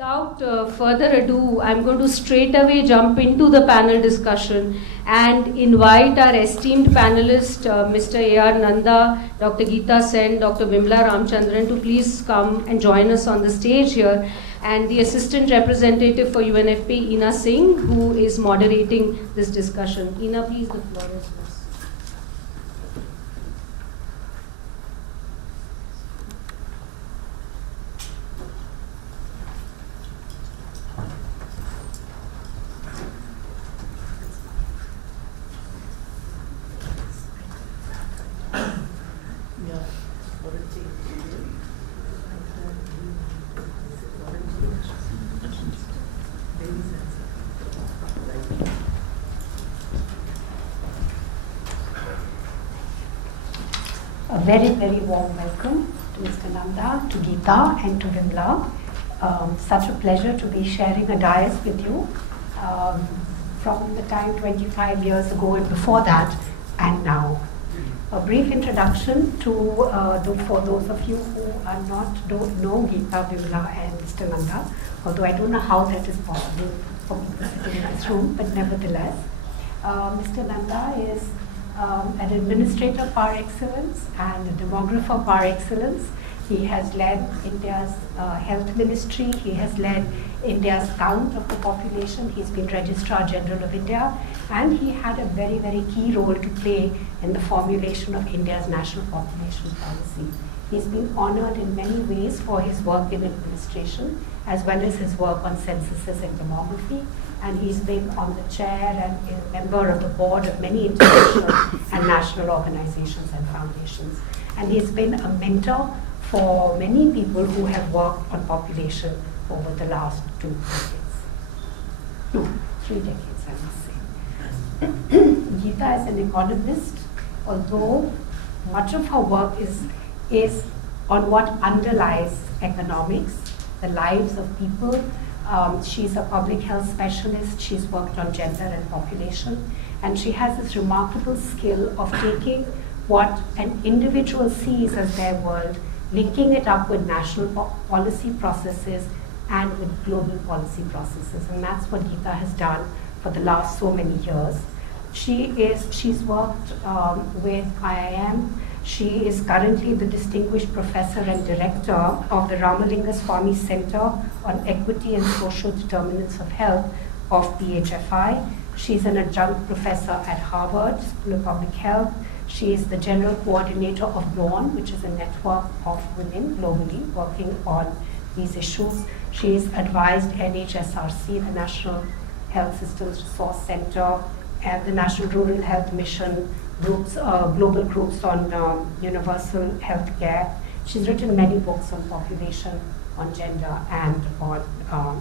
Without further ado, I'm going to straight away jump into the panel discussion and invite our esteemed panelists, Mr. A.R. Nanda, Dr. Gita Sen, Dr. Vimala Ramchandran, to please come and join us on the stage here, and the Assistant Representative for UNFPA, Ena Singh, who is moderating this discussion. Ena, please, the floor is yours. A very, very warm welcome to Mr. Nanda, to Gita, and to Vimala. Such a pleasure to be sharing a dais with you from the time 25 years ago and before that and now. A brief introduction for those of you who don't know Gita, Vimala, and Mr. Nanda, although I don't know how that is possible for people sitting in this room, but nevertheless. Mr. Nanda is an administrator par excellence and a demographer par excellence. He has led India's health ministry. He has led India's count of the population. He's been Registrar General of India, and he had a very, very key role to play in the formulation of India's national population policy. He's been honored in many ways for his work in administration, as well as his work on censuses and demography. And he's been on the chair and a member of the board of many international and national organizations and foundations. And he's been a mentor for many people who have worked on population over the last 2 decades. No, 3 decades, I must say. Gita is an economist, although much of her work is on what underlies economics, the lives of people. She's a public health specialist. She's worked on gender and population. And she has this remarkable skill of taking what an individual sees as their world, linking it up with national policy processes and with global policy processes. And that's what Gita has done for the last so many years. She's worked with IIM. She is currently the Distinguished Professor and Director of the Ramalingaswami Center on Equity and Social Determinants of Health of PHFI. She's an adjunct professor at Harvard School of Public Health. She is the General Coordinator of DAWN, which is a network of women globally working on these issues. She's advised NHSRC, the National Health Systems Resource Center, and the National Rural Health Mission groups, global groups on universal health care. She's written many books on population, on gender, and on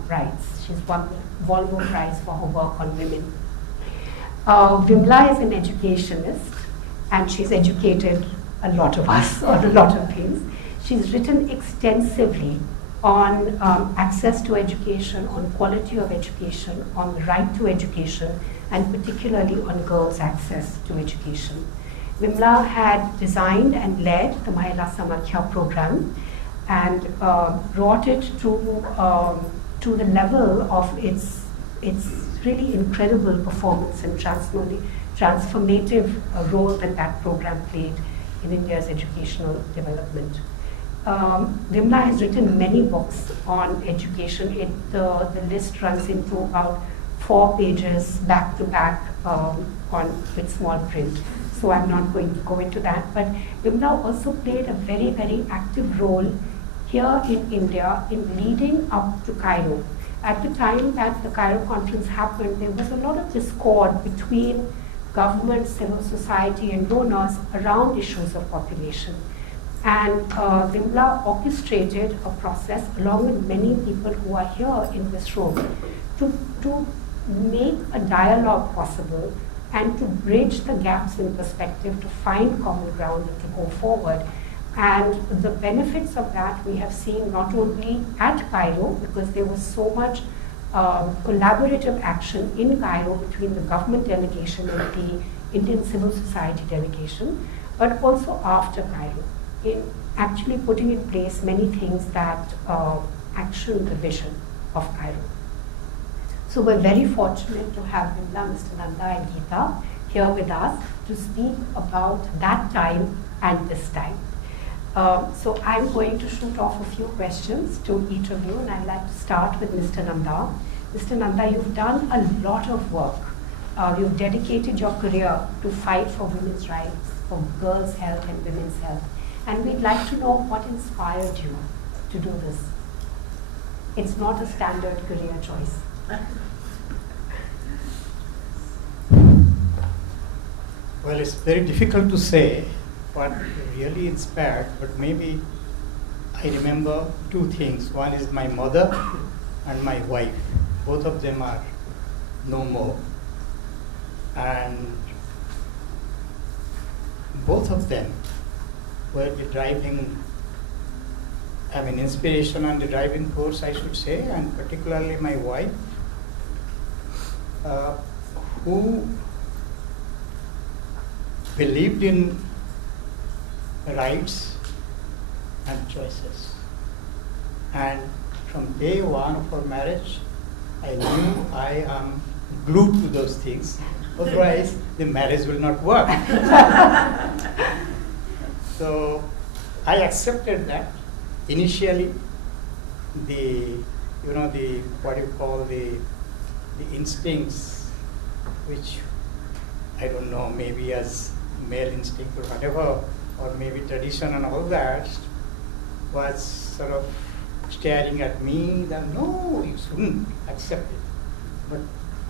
rights. She's won the Volvo Prize for her work on women. Vimala is an educationist, and she's educated a lot of us on a lot of things. She's written extensively on access to education, on quality of education, on the right to education, and particularly on girls' access to education. Vimala had designed and led the Mahila Samakya program and brought it to the level of its really incredible performance and transformative role that program played in India's educational development. Vimala has written many books on education. The list runs into about 4 pages back to back with small print. So I'm not going to go into that. But Vimala also played a very, very active role here in India in leading up to Cairo. At the time that the Cairo conference happened, there was a lot of discord between government, civil society, and donors around issues of population. And Vimala orchestrated a process along with many people who are here in this room to make a dialogue possible and to bridge the gaps in perspective, to find common ground and to go forward. And the benefits of that we have seen not only at Cairo, because there was so much collaborative action in Cairo between the government delegation and the Indian civil society delegation, but also after Cairo, in actually putting in place many things that action the vision of Cairo. So we're very fortunate to have Vimala, Mr. Nanda and Gita here with us to speak about that time and this time. So I'm going to shoot off a few questions to each of you, and I'd like to start with Mr. Nanda. Mr. Nanda, you've done a lot of work. You've dedicated your career to fight for women's rights, for girls' health and women's health. And we'd like to know what inspired you to do this. It's not a standard career choice. Well, it's very difficult to say what really inspired, but maybe I remember two things. One is my mother and my wife. Both of them are no more. And both of them were the driving, inspiration and the driving force, I should say, and particularly my wife, who believed in rights and choices. And from day one of our marriage, I knew I am glued to those things, otherwise the marriage will not work. So I accepted that. Initially, the instincts, which I don't know, maybe as male instinct or whatever, or maybe tradition and all that, was sort of staring at me that no, you shouldn't accept it. But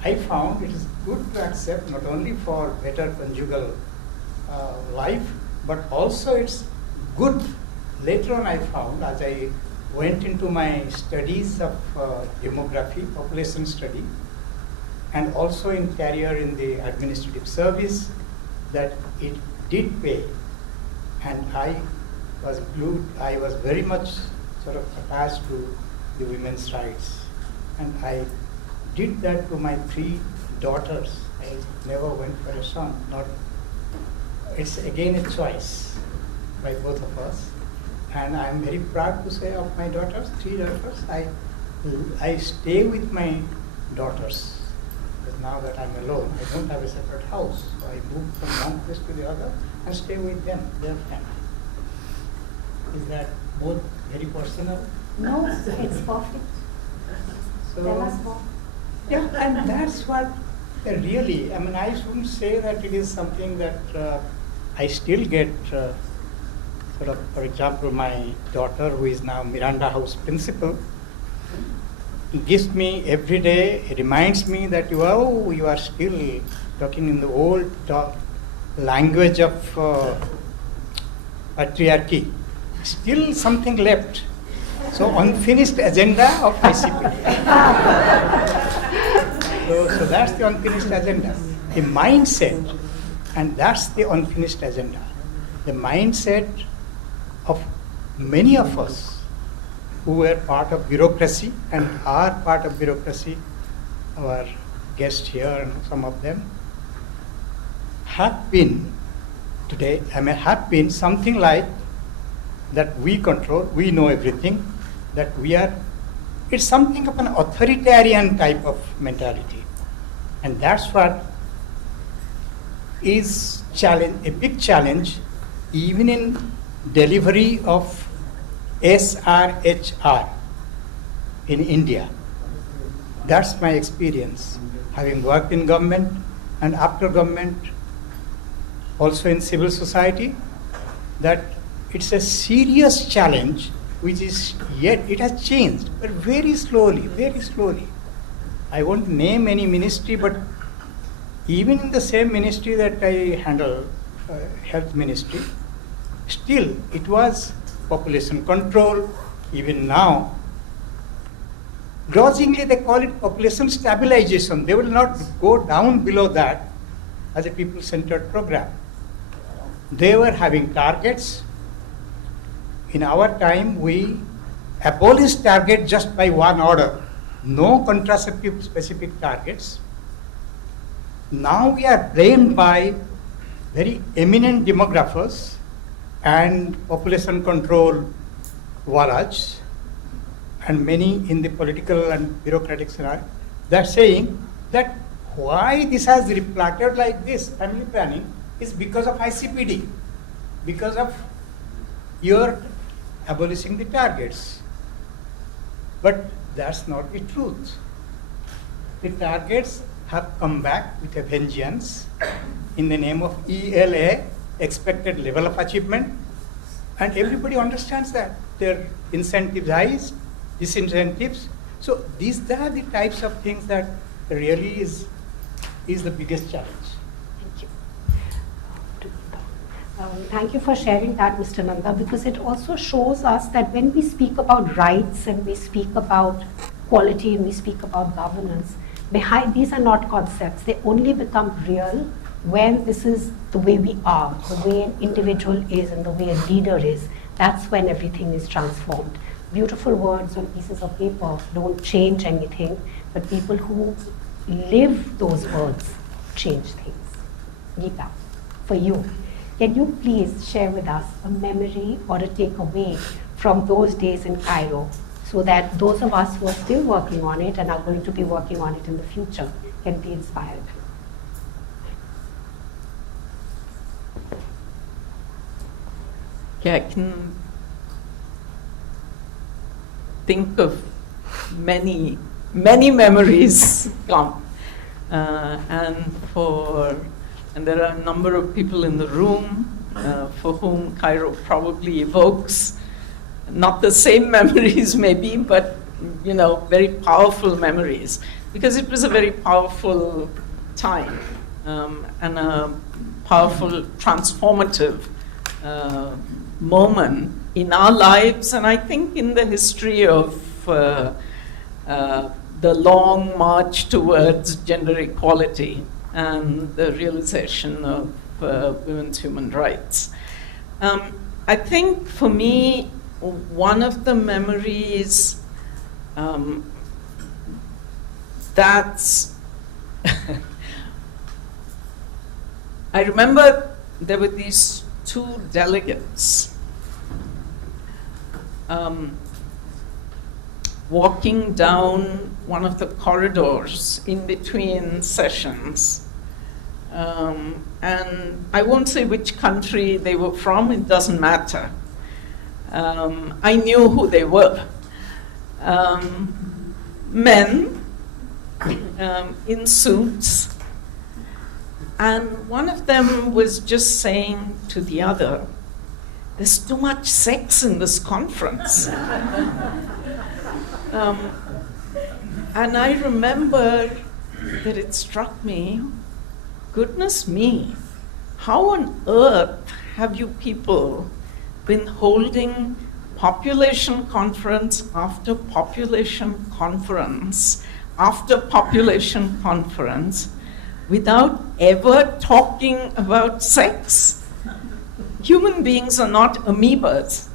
I found it is good to accept, not only for better conjugal life, but also it's good. Later on I found, as I went into my studies of demography, population study, and also in career in the administrative service, that it did pay. And I was glued, I was very much sort of attached to the women's rights. And I did that to my 3 daughters. I never went for a son. It's again a choice by both of us. And I'm very proud to say of my daughters, 3 daughters, I stay with my daughters. Because now that I'm alone, I don't have a separate house. So I move from one place to the other and stay with them, their family. Is that both very personal? No, it's perfect. So, Tell us more. yeah, and that's what really, I shouldn't say that it is something that I still get sort of, for example, my daughter, who is now Miranda House principal, gives me every day, reminds me that you are still talking in the old language of patriarchy. Still something left. So unfinished agenda of ICPD. so that's the unfinished agenda. The mindset, and that's the unfinished agenda. The mindset of many of us who were part of bureaucracy and are part of bureaucracy, our guests here and some of them, have been today, have been something like that we control, we know everything, that we are, it's something of an authoritarian type of mentality. And that's what is a big challenge even in delivery of SRHR in India. That's my experience, having worked in government and after government, also in civil society, that it's a serious challenge which is yet, it has changed, but very slowly, very slowly. I won't name any ministry, but even in the same ministry that I handle, health ministry, still it was population control. Even now, grudgingly they call it population stabilization. They will not go down below that as a people-centered program. They were having targets. In our time, we abolished target just by one order. No contraceptive specific targets. Now we are blamed by very eminent demographers and population control warrants, and many in the political and bureaucratic scenario, they're saying that why this has reflected like this, family planning, is because of ICPD, because of your abolishing the targets. But that's not the truth. The targets have come back with a vengeance in the name of ELA, expected level of achievement, and everybody understands that. They're incentivized, disincentives. So these are the types of things that really is the biggest challenge. Thank you. Thank you for sharing that, Mr. Nanda, because it also shows us that when we speak about rights and we speak about quality and we speak about governance, behind these are not concepts. They only become real when this is the way we are, the way an individual is and the way a leader is. That's when everything is transformed. Beautiful words on pieces of paper don't change anything, but people who live those words change things. Gita, for you, can you please share with us a memory or a takeaway from those days in Cairo, so that those of us who are still working on it and are going to be working on it in the future can be inspired? Yeah, I can think of many memories come. And there are a number of people in the room for whom Cairo probably evokes not the same memories maybe, but very powerful memories, because it was a very powerful time and a powerful transformative moment in our lives, and I think in the history of the long march towards gender equality and the realization of women's human rights. I think for me, one of the memories that's I remember there were these two delegates walking down one of the corridors in between sessions. And I won't say which country they were from, it doesn't matter. I knew who they were. Men in suits. And one of them was just saying to the other, "There's too much sex in this conference." And I remember that it struck me, goodness me, how on earth have you people been holding population conference after population conference after population conference without ever talking about sex? Human beings are not amoebas.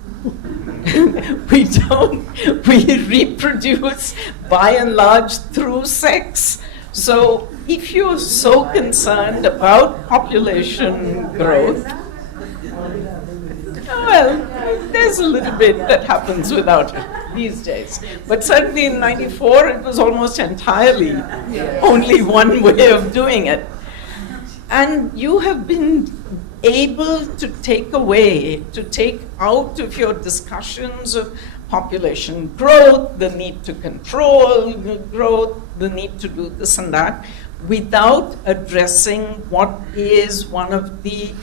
We reproduce by and large through sex. So if you're so concerned about population growth, well, there's a little bit that happens without it these days. But certainly in '94, it was almost entirely only one way of doing it. And you have been able to take out of your discussions of population growth, the need to control growth, the need to do this and that, without addressing what is one of the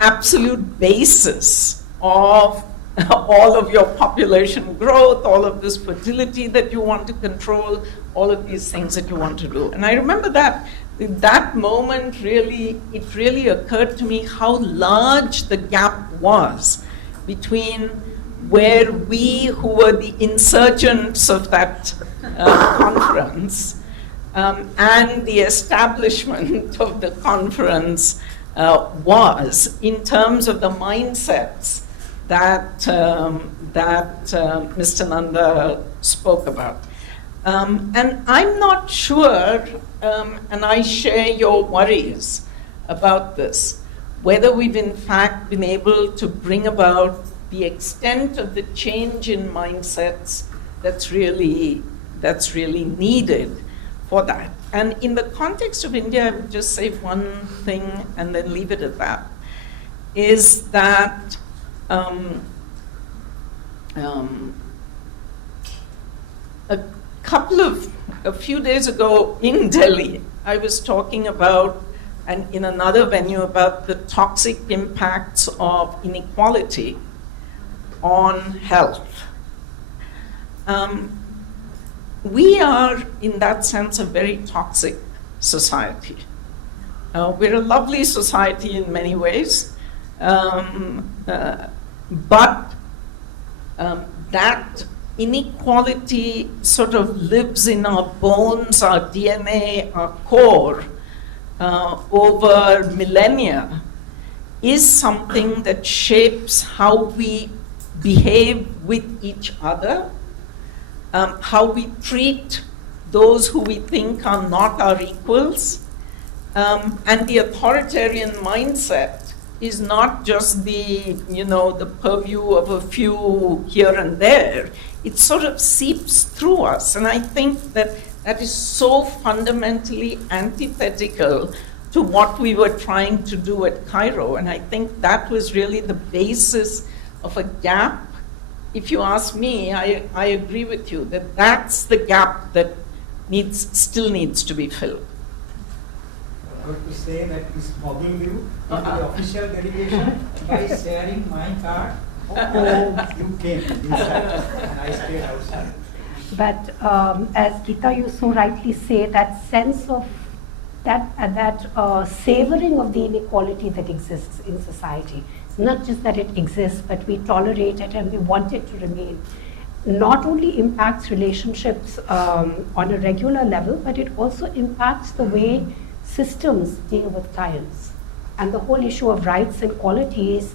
absolute basis of all of your population growth, all of this fertility that you want to control, all of these things that you want to do. And I remember that moment it really occurred to me how large the gap was between where we, who were the insurgents of that conference, and the establishment of the conference was in terms of the mindsets that Mr. Nanda spoke about. And I'm not sure, and I share your worries about this, whether we've in fact been able to bring about the extent of the change in mindsets that's really needed for that. And in the context of India, I would just say one thing and then leave it at that, is that a few days ago in Delhi, I was talking about, and in another venue, about the toxic impacts of inequality on health. We are, in that sense, a very toxic society. We're a lovely society in many ways, but that inequality sort of lives in our bones, our DNA, our core, over millennia, is something that shapes how we behave with each other, how we treat those who we think are not our equals, and the authoritarian mindset is not just the purview of a few here and there. It sort of seeps through us, and I think that is so fundamentally antithetical to what we were trying to do at Cairo, and I think that was really the basis of a gap. If you ask me, I agree with you that that's the gap that still needs to be filled. I want to say that we smuggled you into the official delegation by sharing my card. You came inside and I stayed outside. But as Gita, you so rightly say, that sense of that savoring of the inequality that exists in society. It's not just that it exists, but we tolerate it and we want it to remain. Not only impacts relationships on a regular level, but it also impacts the way systems deal with clients. And the whole issue of rights and quality is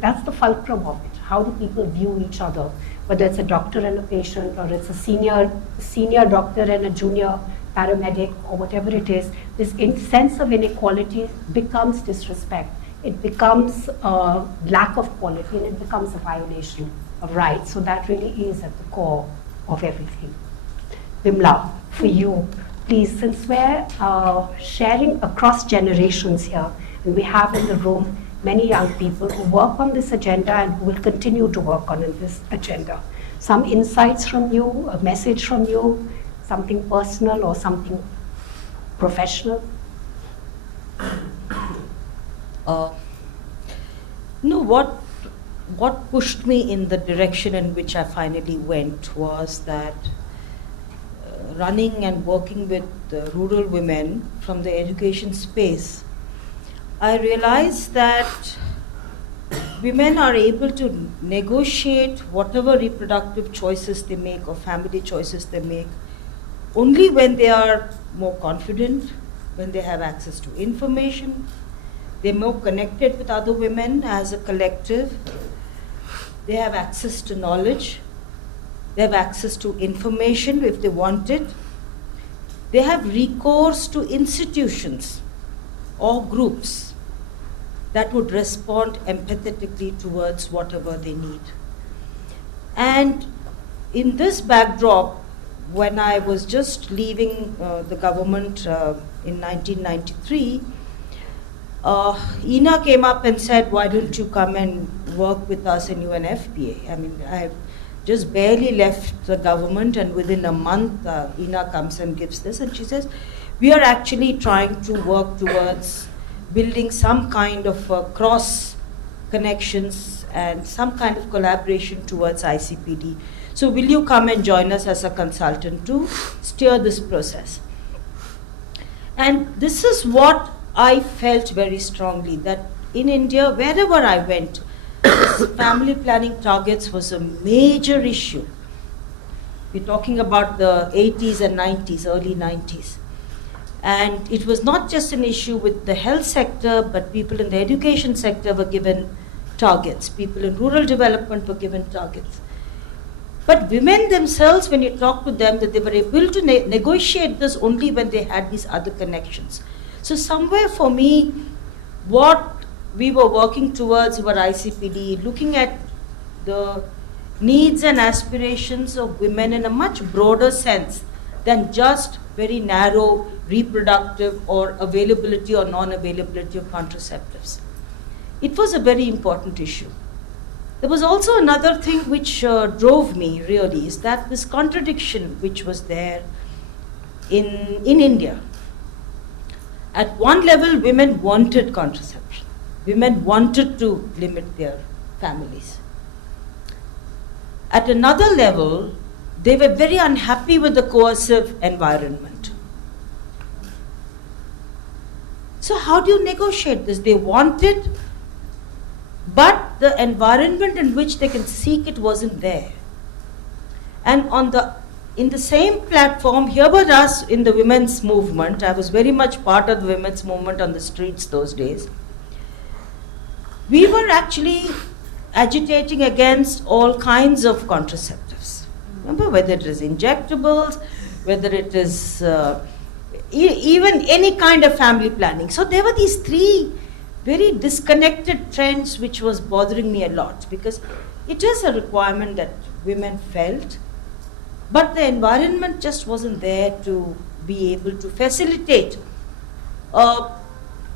that's the fulcrum of it. How do people view each other? Whether it's a doctor and a patient, or it's a senior doctor and a junior paramedic, or whatever it is, this sense of inequality becomes disrespect. It becomes a lack of quality, and it becomes a violation of rights. So that really is at the core of everything. Vimala, for you, please, since we're sharing across generations here, and we have in the room many young people who work on this agenda and who will continue to work on this agenda. Some insights from you, a message from you, something personal or something professional? No, what pushed me in the direction in which I finally went was that running and working with rural women from the education space, I realized that women are able to negotiate whatever reproductive choices they make or family choices they make only when they are more confident, when they have access to information, they're more connected with other women as a collective, they have access to knowledge, they have access to information if they want it, they have recourse to institutions or groups that would respond empathetically towards whatever they need. And in this backdrop, when I was just leaving the government in 1993, Ena came up and said, why don't you come and work with us in UNFPA? I mean, I just barely left the government, and within a month, Ena comes and gives this, and she says, we are actually trying to work towards building some kind of cross connections and some kind of collaboration towards ICPD. So will you come and join us as a consultant to steer this process? And this is what I felt very strongly, that in India, wherever I went, family planning targets was a major issue. We're talking about the 80s and 90s, early 90s. And it was not just an issue with the health sector, but people in the education sector were given targets. People in rural development were given targets. But women themselves, when you talk to them, that they were able to negotiate this only when they had these other connections. So somewhere for me, what we were working towards our ICPD, looking at the needs and aspirations of women in a much broader sense than just very narrow reproductive or availability or non-availability of contraceptives. It was a very important issue. There was also another thing which drove me really, is that this contradiction which was there in India. At one level, women wanted contraception. Women wanted to limit their families. At another level, they were very unhappy with the coercive environment. So how do you negotiate this? They want it, but the environment in which they can seek it wasn't there. And in the same platform, here were us in the women's movement. I was very much part of the women's movement on the streets those days. We were actually agitating against all kinds of contraceptives. Remember, whether it is injectables, whether it is even any kind of family planning. So there were these three very disconnected trends which was bothering me a lot, because it is a requirement that women felt, but the environment just wasn't there to be able to facilitate a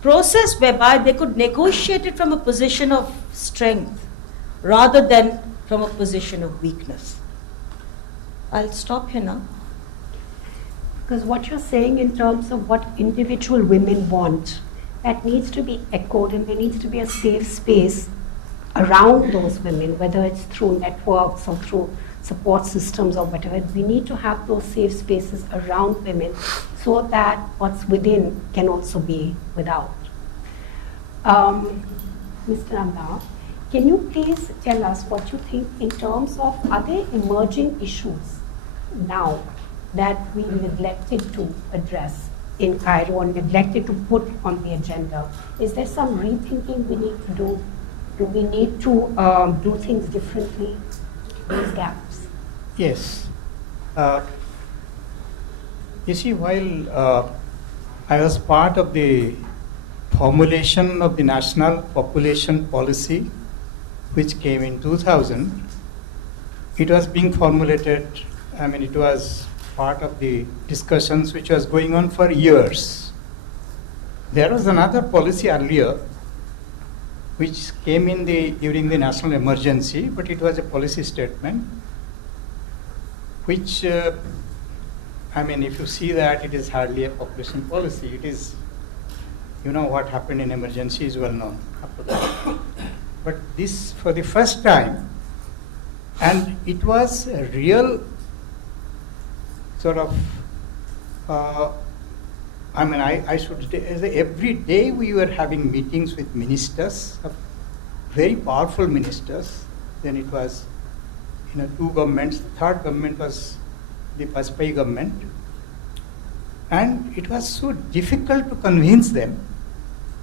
process whereby they could negotiate it from a position of strength rather than from a position of weakness. I'll stop here now. Because what you're saying in terms of what individual women want, that needs to be echoed, and there needs to be a safe space around those women, whether it's through networks or through support systems or whatever. We need to have those safe spaces around women so that what's within can also be without. Mr. Nanda, can you please tell us what you think in terms of other emerging issues now that we neglected to address in Cairo or neglected to put on the agenda? Is there some rethinking we need to do? Do we need to do things differently? These gaps? Yes. You see, while I was part of the formulation of the National Population Policy, which came in 2000, it was being formulated, it was part of the discussions which was going on for years. There was another policy earlier which came in during the national emergency, but it was a policy statement which, if you see that, it is hardly a population policy. It is, what happened in emergency is well known after that. But this, for the first time, and it was a real sort of, I should say, every day we were having meetings with ministers, very powerful ministers. Then it was, two governments. The third government was the Vajpayee government. And it was so difficult to convince them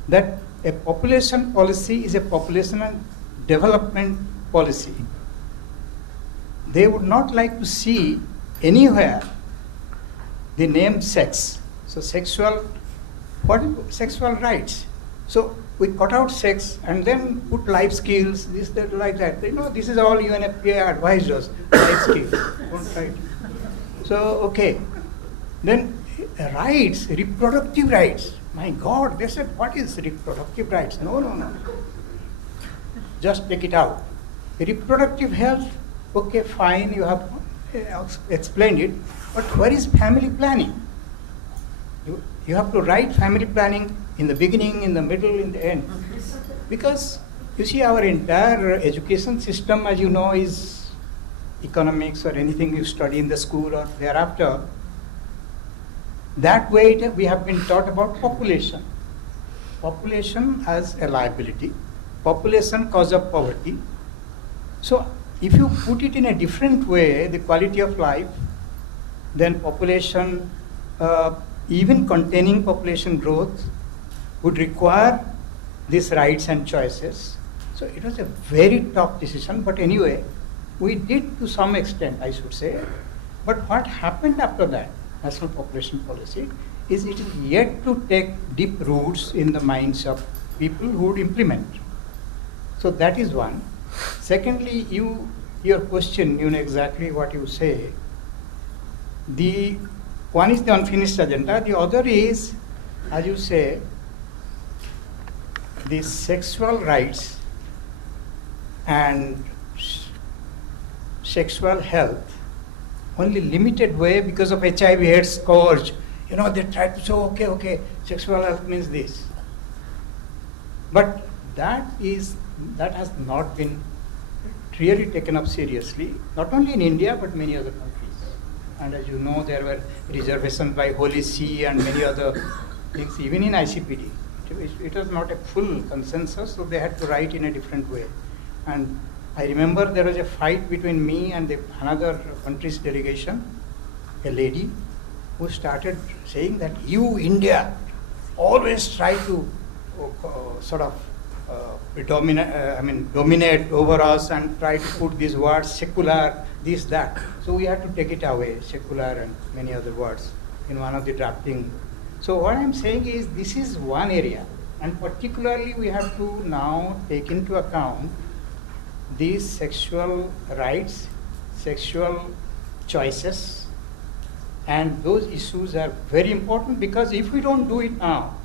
that a population policy is a population and development policy. They would not like to see anywhere the name sex. So sexual rights. So we cut out sex and then put life skills, this, that, like that. This is all UNFPA advised us, life skills. Don't write. So, okay. Then rights, reproductive rights. My God, they said, what is reproductive rights? No. Just take it out. Reproductive health, okay, fine, you have explained it, but where is family planning? You have to write family planning in the beginning, in the middle, in the end. Because, you see, our entire education system, as you know, is economics or anything you study in the school or thereafter. That way we have been taught about population. Population as a liability. Population cause of poverty. So if you put it in a different way, the quality of life, then population, even containing population growth, would require these rights and choices. So it was a very tough decision, but anyway, we did to some extent, I should say. But what happened after that, National Population Policy, is it is yet to take deep roots in the minds of people who would implement. So that is one. Secondly, your question, you know exactly what you say. The one is the unfinished agenda. The other is, as you say, the sexual rights and sexual health only limited way because of HIV/AIDS scourge. You know, they try to say, okay, sexual health means this. But that has not been really taken up seriously, not only in India, but many other countries. And as you know, there were reservations by Holy See and many other things, even in ICPD. It was not a full consensus, so they had to write in a different way. And I remember there was a fight between me and another country's delegation, a lady, who started saying that you, India, always try to dominate over us and try to put these words, secular, this, that. So we had to take it away, secular and many other words in one of the drafting. So what I'm saying is this is one area, and particularly we have to now take into account these sexual rights, sexual choices, and those issues are very important because if we don't do it now,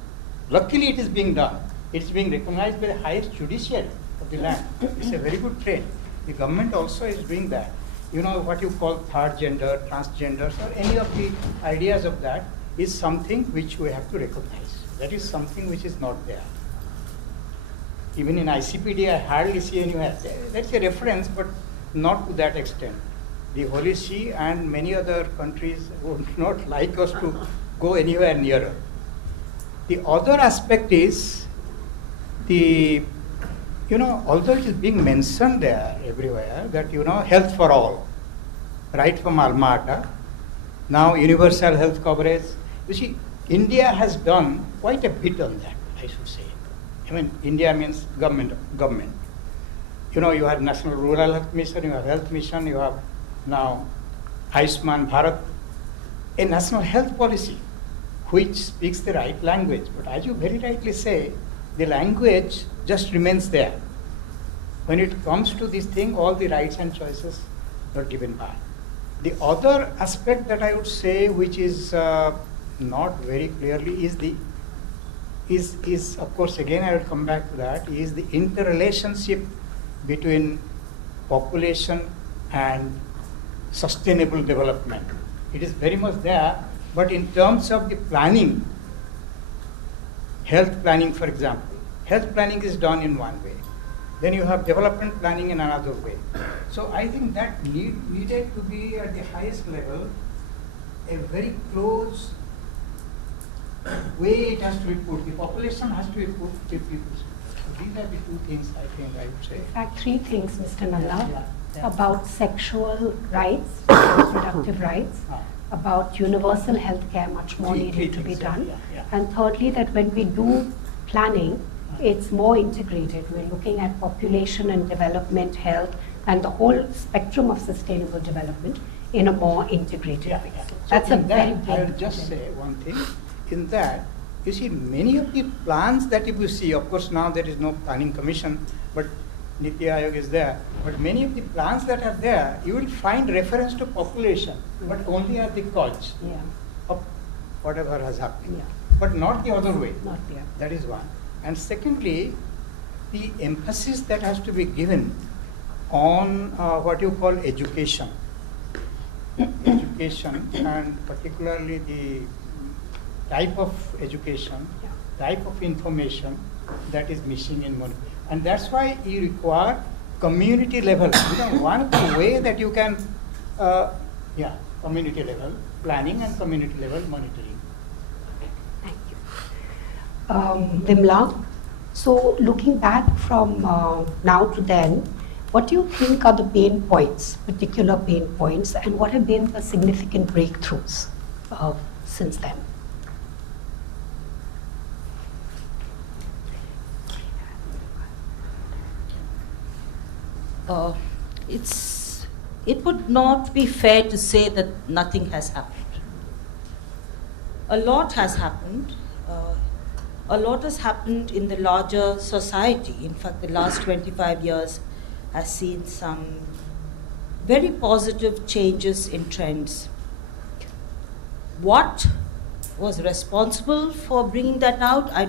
luckily it is being done. It's being recognized by the highest judiciary of the land. It's a very good trend. The government also is doing that. You know, what you call third gender, transgenders, or any of the ideas of that is something which we have to recognize. That is something which is not there. Even in ICPD, I hardly see anywhere. That's a reference, but not to that extent. The Holy See and many other countries would not like us to go anywhere nearer. The other aspect is although it is being mentioned there everywhere, that, health for all, right from Alma Ata, now universal health coverage. You see, India has done quite a bit on that, I should say. I mean, India means government. You have National Rural Health Mission, you have Health Mission, you have now Ayushman Bharat, a national health policy which speaks the right language. But as you very rightly say, the language just remains there. When it comes to this thing, all the rights and choices are given by. The other aspect that I would say, which is not very clearly, is of course, again I will come back to that, is the interrelationship between population and sustainable development. It is very much there, but in terms of the planning, health planning, for example, health planning is done in one way. Then you have development planning in another way. So I think that needed to be at the highest level, a very close way it has to be put. The population has to be put 50%. These are the two things I think I would say. In fact, three things, Mr. Nanda, Yeah. about sexual rights, reproductive rights, about universal health care, much more needed to be done. Yeah. And thirdly, that when we do planning, it's more integrated. We're looking at population and development, health, and the whole spectrum of sustainable development in a more integrated way. So That's a in very that, big I will just say one thing. In that, you see, many of the plans that if you see, of course now there is no planning commission, but Niti Aayog is there, but many of the plans that are there, you will find reference to population, but only at the cause of whatever has happened, but not the other way. Not there. That is one. And secondly, the emphasis that has to be given on what you call education. Education, and particularly the type of education, type of information that is missing in money. And that's why you require community level. One of the way that you can, community level planning and community level monitoring. Thank you. Vimala, so looking back from now to then, what do you think are the pain points, particular pain points, and what have been the significant breakthroughs since then? It would not be fair to say that nothing has happened. A lot has happened. a lot has happened in the larger society. In fact, the last 25 years has seen some very positive changes in trends. What was responsible for bringing that out? I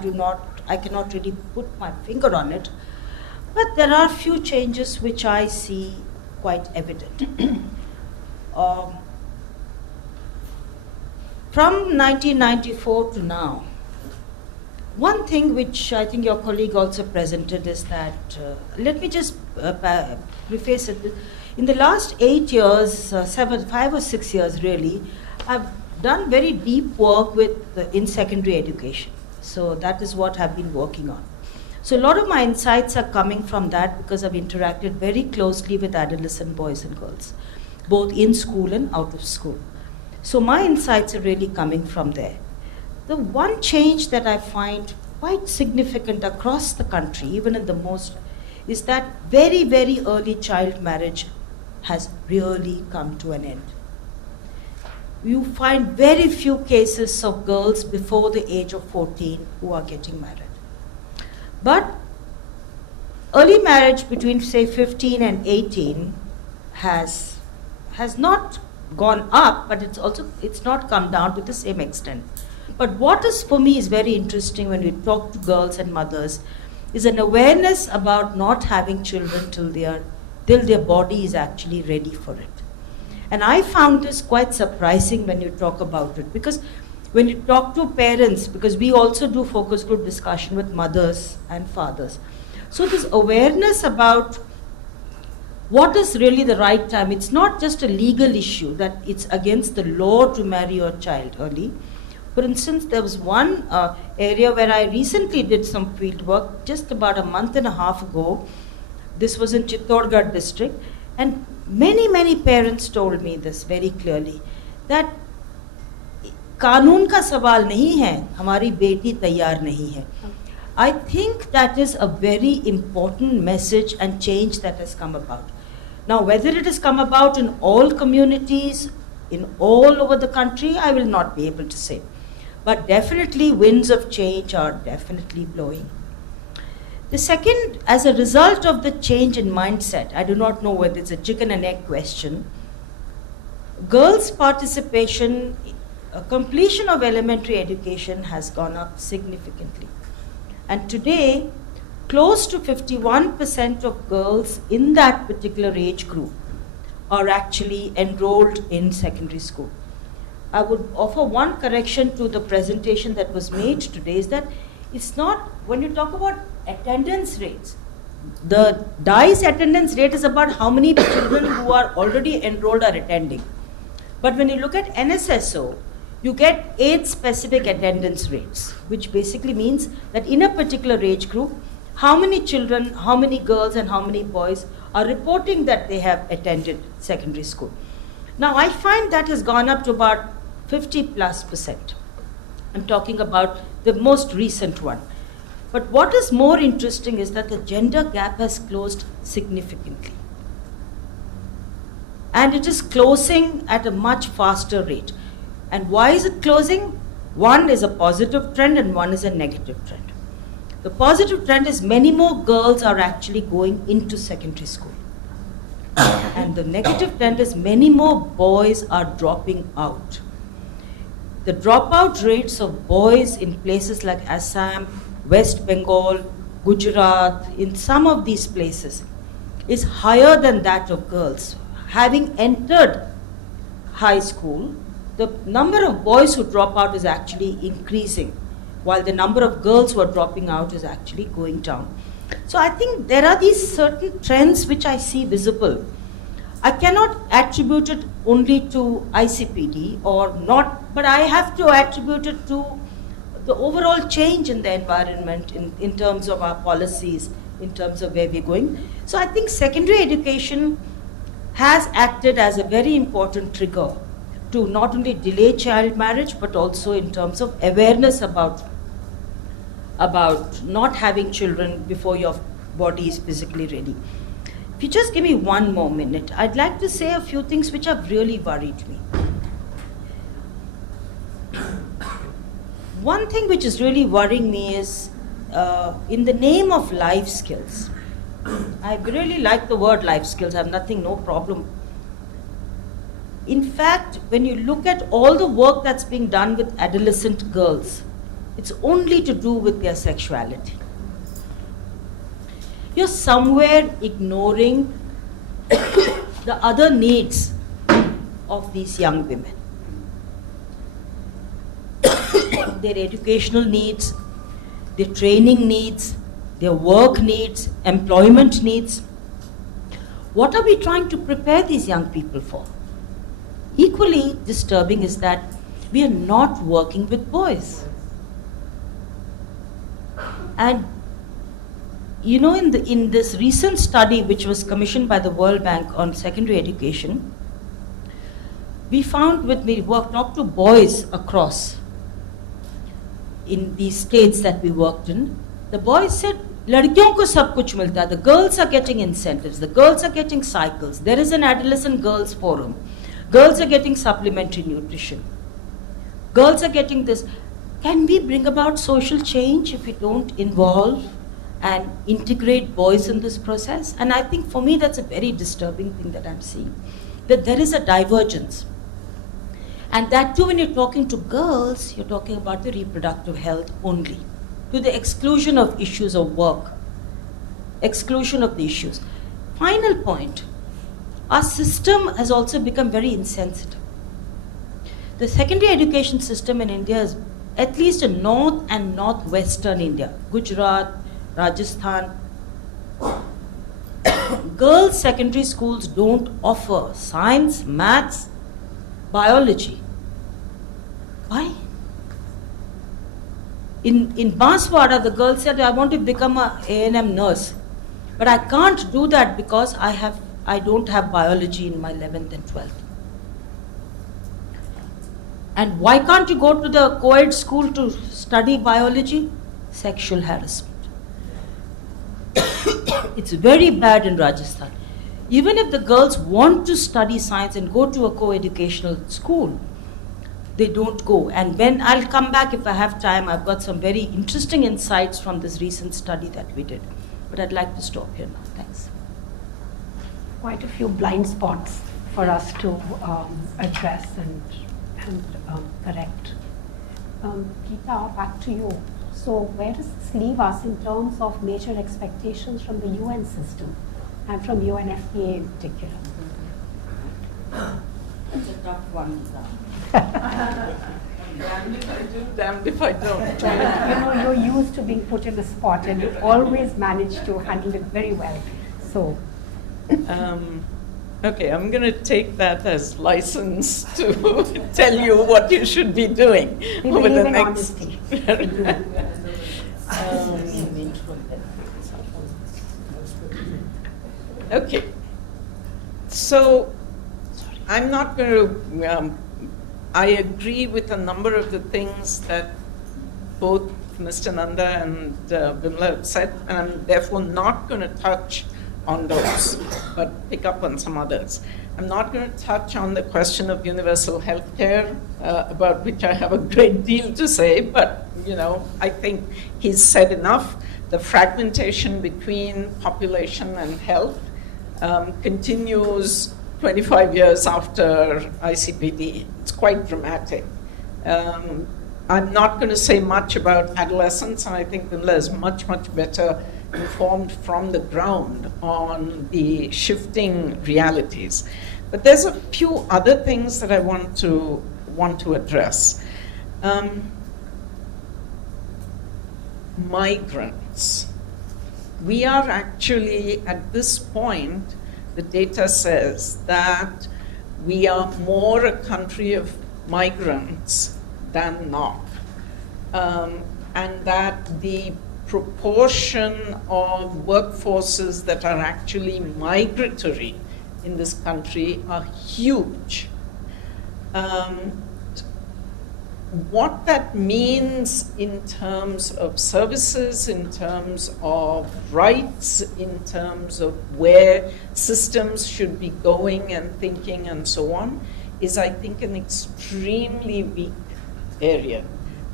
cannot really put my finger on it, but there are few changes which I see quite evident. From 1994 to now, one thing which I think your colleague also presented is that, let me just preface it. In the last 8 years, 5 or 6 years really, I've done very deep work in secondary education. So that is what I've been working on. So a lot of my insights are coming from that because I've interacted very closely with adolescent boys and girls, both in school and out of school. So my insights are really coming from there. The one change that I find quite significant across the country, even in the most, is that very, very early child marriage has really come to an end. You find very few cases of girls before the age of 14 who are getting married. But early marriage between, say, 15 and 18 has not gone up, but it's not come down to the same extent. But what is, for me, is very interesting when we talk to girls and mothers is an awareness about not having children till their body is actually ready for it. And I found this quite surprising when you talk about it, because when you talk to parents, because we also do focus group discussion with mothers and fathers. So this awareness about what is really the right time, it's not just a legal issue that it's against the law to marry your child early. For instance, there was one area where I recently did some field work just about a month and a half ago. This was in Chittorgarh district, and many parents told me this very clearly, that कानून का सवाल नहीं है, हमारी बेटी तैयार नहीं है. I think that is a very important message and change that has come about. Now, whether it has come about in all communities, in all over the country, I will not be able to say. But definitely winds of change are definitely blowing. The second, as a result of the change in mindset, I do not know whether it's a chicken and egg question, girls' participation, completion of elementary education has gone up significantly. And today, close to 51% of girls in that particular age group are actually enrolled in secondary school. I would offer one correction to the presentation that was made today, is that it's not, when you talk about attendance rates, the DICE attendance rate is about how many children who are already enrolled are attending. But when you look at NSSO, you get 8 specific attendance rates, which basically means that in a particular age group, how many children, how many girls and how many boys are reporting that they have attended secondary school. Now, I find that has gone up to about 50+%. I'm talking about the most recent one. But what is more interesting is that the gender gap has closed significantly. And it is closing at a much faster rate. And why is it closing? One is a positive trend and one is a negative trend. The positive trend is many more girls are actually going into secondary school. And the negative trend is many more boys are dropping out. The dropout rates of boys in places like Assam, West Bengal, Gujarat, in some of these places, is higher than that of girls. Having entered high school, the number of boys who drop out is actually increasing, while the number of girls who are dropping out is actually going down. So I think there are these certain trends which I see visible. I cannot attribute it only to ICPD or not, but I have to attribute it to the overall change in the environment in terms of our policies, in terms of where we're going. So I think secondary education has acted as a very important trigger to not only delay child marriage, but also in terms of awareness about not having children before your body is physically ready. If you just give me one more minute, I'd like to say a few things which have really worried me. one thing which is really worrying me is in the name of life skills. I really like the word life skills. I have no problem. In fact, when you look at all the work that's being done with adolescent girls, it's only to do with their sexuality. You're somewhere ignoring the other needs of these young women. Their educational needs, their training needs, their work needs, employment needs. What are we trying to prepare these young people for? Equally disturbing is that we are not working with boys. And you know, in this recent study which was commissioned by the World Bank on secondary education, we found talked to boys across in these states that we worked in. The boys said, "Ladkiyon ko sab kuch milta hai." The girls are getting incentives. The girls are getting cycles. There is an adolescent girls forum. Girls are getting supplementary nutrition. Girls are getting this. Can we bring about social change if we don't involve and integrate boys in this process? And I think for me that's a very disturbing thing that I'm seeing, that there is a divergence. And that too, when you're talking to girls, you're talking about the reproductive health only, to the exclusion of issues of work, exclusion of the issues. Final point, our system has also become very insensitive. The secondary education system in India is, at least in north and northwestern India, Gujarat, Rajasthan, girls' secondary schools don't offer science, maths, biology. Why? In Banswara, the girl said, "I want to become a A&M nurse, but I can't do that because I don't have biology in my 11th and 12th. And why can't you go to the co-ed school to study biology? Sexual harassment. It's very bad in Rajasthan. Even if the girls want to study science and go to a co-educational school, they don't go. And when I'll come back if I have time, I've got some very interesting insights from this recent study that we did. But I'd like to stop here now. Thanks. Quite a few blind spots for us to address and correct. Gita, back to you. So where does this leave us in terms of major expectations from the UN system and from UNFPA in particular? It's a tough one. Damned if I do, damned if I don't. You know, you're used to being put in a spot and you always manage to handle it very well. So. Okay, I'm going to take that as license to tell you what you should be doing We over the believe in next. honesty. Okay, so I'm not going to. I agree with a number of the things that both Mr. Nanda and Vimala have said, and I'm therefore not going to touch on those, but pick up on some others. I'm not going to touch on the question of universal health care, about which I have a great deal to say, but I think he's said enough. The fragmentation between population and health continues 25 years after ICPD. It's quite dramatic. I'm not going to say much about adolescence, and I think Vimala is much, much better informed from the ground on the shifting realities. But there's a few other things that I want to address. Migrants. We are actually, at this point, the data says that we are more a country of migrants than not. And that the proportion of workforces that are actually migratory in this country are huge. What that means in terms of services, in terms of rights, in terms of where systems should be going and thinking and so on, is, I think, an extremely weak area.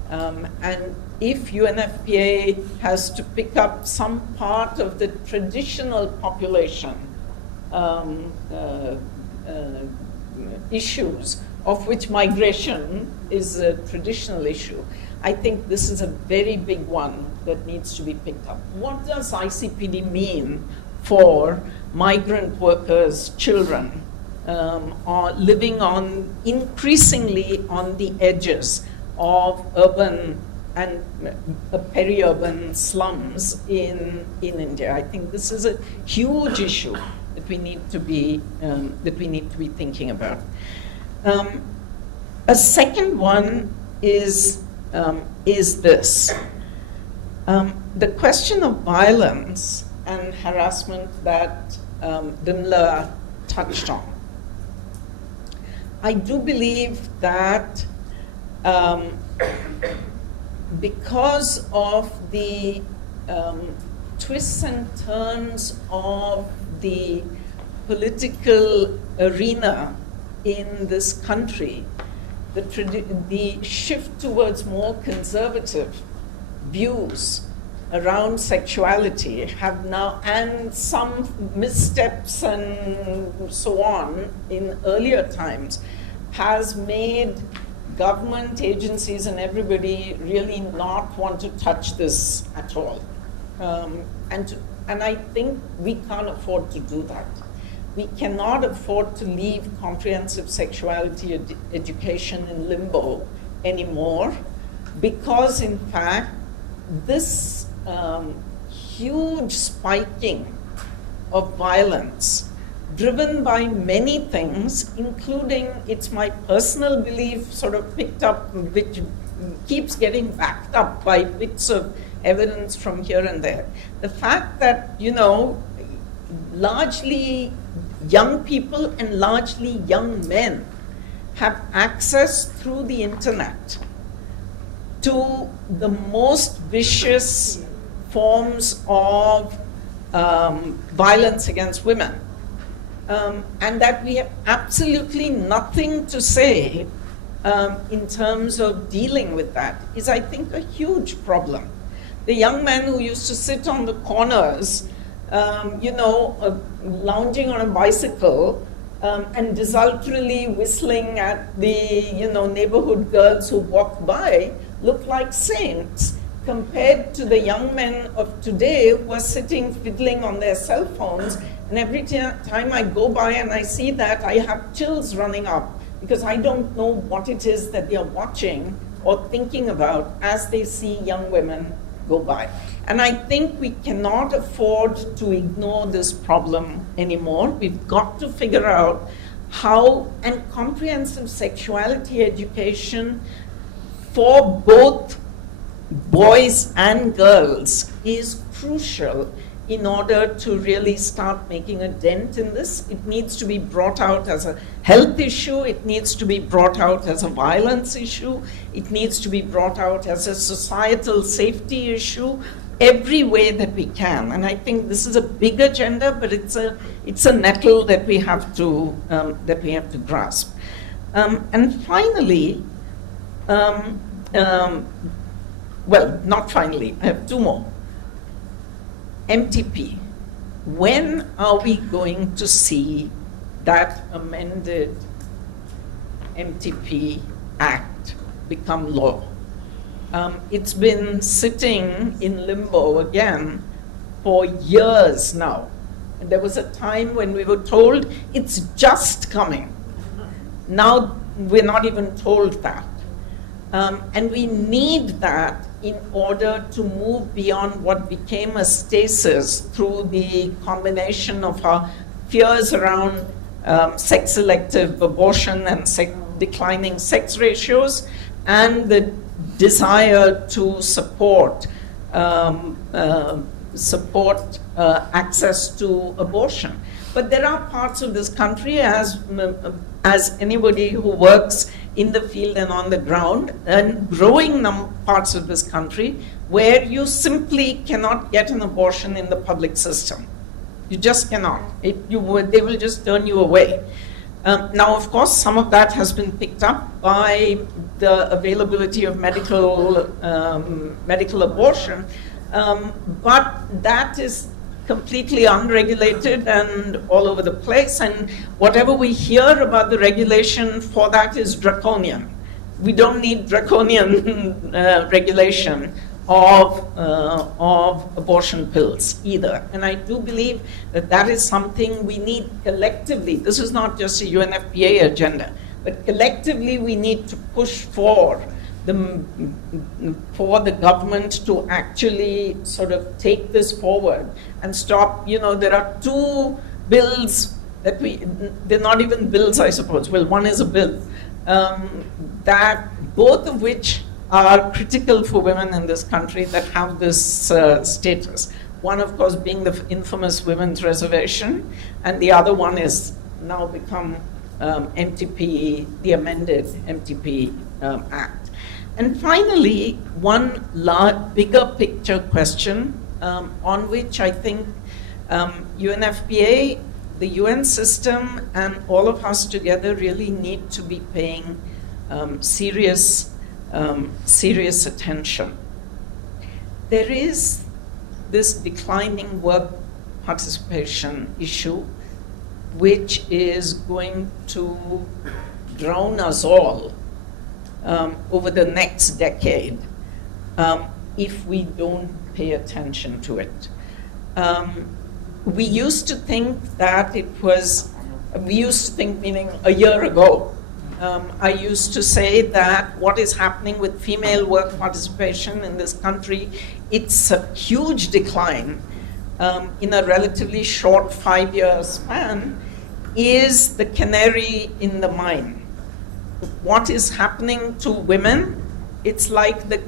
And if UNFPA has to pick up some part of the traditional population issues, of which migration is a traditional issue, I think this is a very big one that needs to be picked up. What does ICPD mean for migrant workers' children are living increasingly on the edges of urban and peri-urban slums in India? I think this is a huge issue that we need to be thinking about. A second one is this. The question of violence and harassment that Vimala touched on. I do believe that because of the twists and turns of the political arena in this country, the shift towards more conservative views around sexuality have now, and some missteps and so on in earlier times, has made government agencies and everybody really not want to touch this at all. And I think we can't afford to do that. We cannot afford to leave comprehensive sexuality education in limbo anymore, because in fact this huge spiking of violence, driven by many things, including, it's my personal belief, sort of picked up, which keeps getting backed up by bits of evidence from here and there. The fact that, largely young people and largely young men have access through the internet to the most vicious forms of violence against women. And that we have absolutely nothing to say in terms of dealing with that is, I think, a huge problem. The young men who used to sit on the corners, lounging on a bicycle and desultorily whistling at the, neighborhood girls who walked by, look like saints compared to the young men of today who are sitting fiddling on their cell phones. And every time I go by and I see that, I have chills running up, because I don't know what it is that they are watching or thinking about as they see young women go by. And I think we cannot afford to ignore this problem anymore. We've got to figure out how, and comprehensive sexuality education for both boys and girls is crucial in order to really start making a dent in this. It needs to be brought out as a health issue. It needs to be brought out as a violence issue. It needs to be brought out as a societal safety issue, every way that we can. And I think this is a big agenda, but it's a nettle that we have to grasp. And finally, well, not finally, I have two more. MTP. When are we going to see that amended MTP Act become law? It's been sitting in limbo again for years now. And there was a time when we were told it's just coming. Now we're not even told that. And we need that in order to move beyond what became a stasis through the combination of our fears around sex-selective abortion and declining sex ratios, and the desire to support access to abortion. But there are parts of this country, as anybody who works in the field and on the ground, and growing parts of this country, where you simply cannot get an abortion in the public system. You just cannot. They will just turn you away. Now, of course, some of that has been picked up by the availability of medical abortion, but that is completely unregulated and all over the place, and whatever we hear about the regulation for that is draconian. We don't need draconian regulation of abortion pills either. And I do believe that that is something we need collectively. This is not just a UNFPA agenda, but collectively we need to push for the government to actually sort of take this forward and stop. There are two bills that they're not even bills, I suppose. Well, one is a bill, that both of which are critical for women in this country that have this status. One, of course, being the infamous Women's Reservation, and the other one is now become MTP, the Amended MTP Act. And finally, one bigger picture question on which I think UNFPA, the UN system, and all of us together really need to be paying serious attention. There is this declining work participation issue, which is going to drown us all over the next decade if we don't pay attention to it. We used to think meaning a year ago, I used to say that what is happening with female work participation in this country, it's a huge decline in a relatively short 5-year span, is the canary in the mine. What is happening to women, it's like the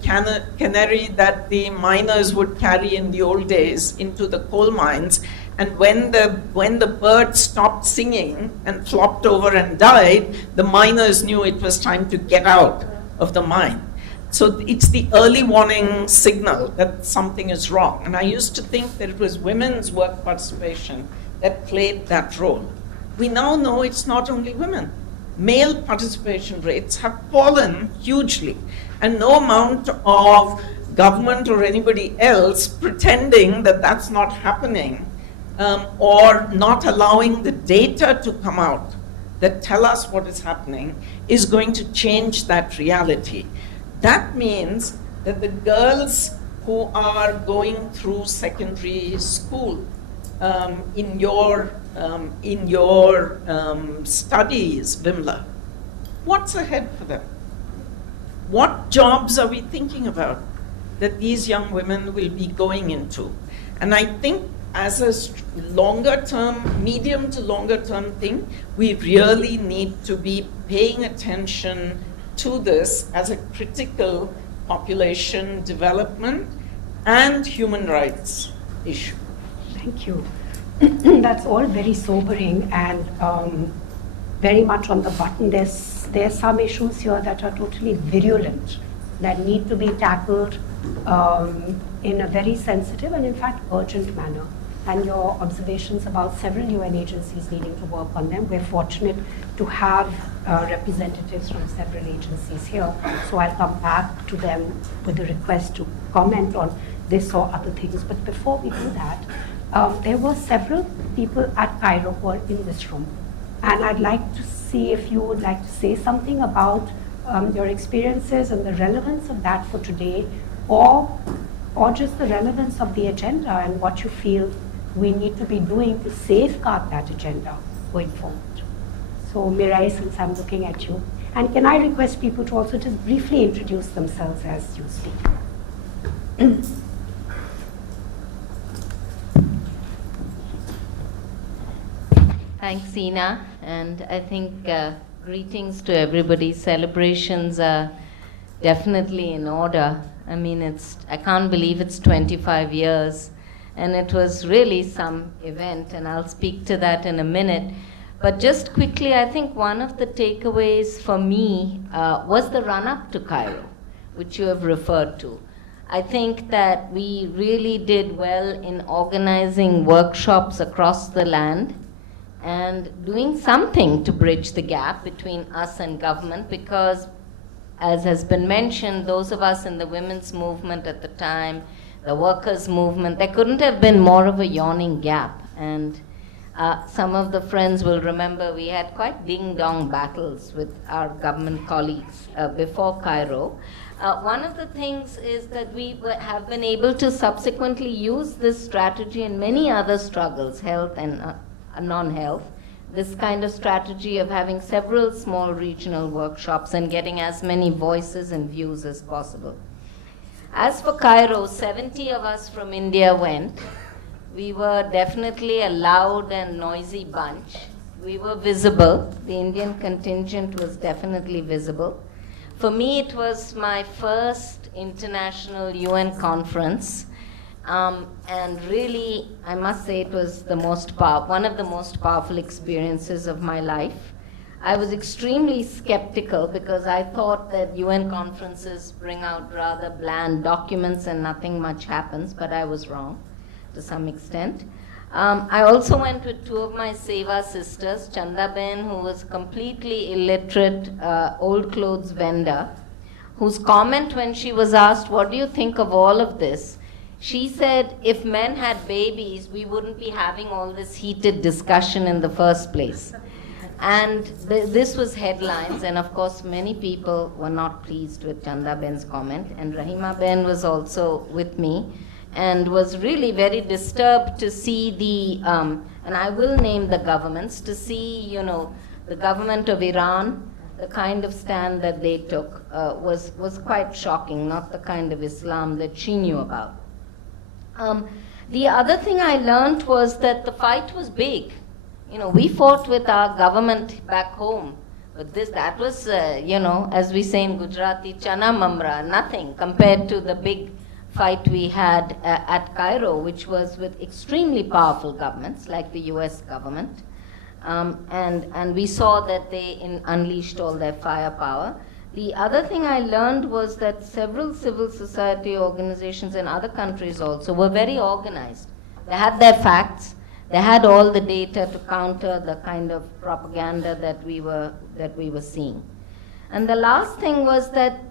canary that the miners would carry in the old days into the coal mines. And when the bird stopped singing and flopped over and died, the miners knew it was time to get out of the mine. So it's the early warning signal that something is wrong. And I used to think that it was women's work participation that played that role. We now know it's not only women. Male participation rates have fallen hugely, and no amount of government or anybody else pretending that that's not happening, or not allowing the data to come out that tell us what is happening, is going to change that reality. That means that the girls who are going through secondary school in your studies, Vimala, what's ahead for them? What jobs are we thinking about that these young women will be going into? And I think as a longer term, medium to longer term thing, we really need to be paying attention to this as a critical population development and human rights issue. Thank you. That's all very sobering and very much on the button. There's some issues here that are totally virulent, that need to be tackled in a very sensitive and in fact urgent manner. And your observations about several UN agencies needing to work on them, we're fortunate to have representatives from several agencies here. So I'll come back to them with a request to comment on this or other things. But before we do that, there were several people at Cairo who are in this room. And I'd like to see if you would like to say something about your experiences and the relevance of that for today, or just the relevance of the agenda and what you feel we need to be doing to safeguard that agenda going forward. So Mirai, since I'm looking at you, and can I request people to also just briefly introduce themselves as you speak? Thanks, Ena, and I think greetings to everybody. Celebrations are definitely in order. I mean, I can't believe it's 25 years, and it was really some event, and I'll speak to that in a minute. But just quickly, I think one of the takeaways for me was the run-up to Cairo, which you have referred to. I think that we really did well in organizing workshops across the land, and doing something to bridge the gap between us and government, because, as has been mentioned, those of us in the women's movement at the time, the workers' movement, there couldn't have been more of a yawning gap. And some of the friends will remember we had quite ding-dong battles with our government colleagues before Cairo. One of the things is that we have been able to subsequently use this strategy in many other struggles, health and non-health, this kind of strategy of having several small regional workshops and getting as many voices and views as possible. As for Cairo, 70 of us from India went. We were definitely a loud and noisy bunch. We were visible. The Indian contingent was definitely visible. For me, it was my first international UN conference. And really, I must say, it was one of the most powerful experiences of my life. I was extremely skeptical because I thought that UN conferences bring out rather bland documents and nothing much happens, but I was wrong to some extent. I also went with two of my Seva sisters, Chanda Ben, who was completely illiterate, old clothes vendor, whose comment when she was asked, "What do you think of all of this?" She said, if men had babies, we wouldn't be having all this heated discussion in the first place. And this was headlines, and of course many people were not pleased with Chanda Ben's comment, and Rahima Ben was also with me, and was really very disturbed to see and I will name the governments, to see, the government of Iran, the kind of stand that they took was quite shocking, not the kind of Islam that she knew about. The other thing I learned was that the fight was big. We fought with our government back home, but that was, as we say in Gujarati, chana mamra, nothing compared to the big fight we had at Cairo, which was with extremely powerful governments like the US government. And we saw that they unleashed all their firepower. The other thing I learned was that several civil society organizations in other countries also were very organized. They had their facts. They had all the data to counter the kind of propaganda that we were seeing. And the last thing was that,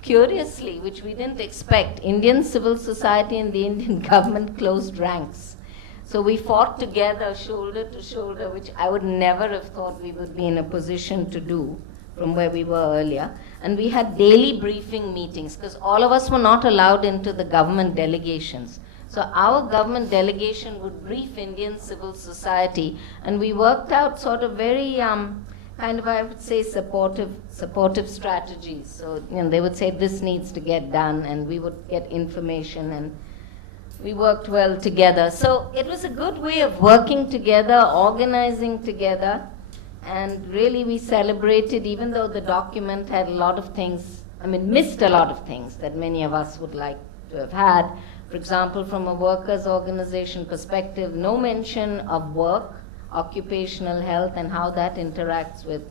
curiously, which we didn't expect, Indian civil society and the Indian government closed ranks. So we fought together, shoulder to shoulder, which I would never have thought we would be in a position to do from where we were earlier. And we had daily briefing meetings, because all of us were not allowed into the government delegations. So our government delegation would brief Indian civil society, and we worked out sort of very kind of, I would say, supportive strategies. So they would say this needs to get done, and we would get information, and we worked well together. So it was a good way of working together, organizing together, and really we celebrated, even though the document had a lot of things, missed a lot of things that many of us would like to have had. For example, from a workers' organization perspective, no mention of work, occupational health, and how that interacts with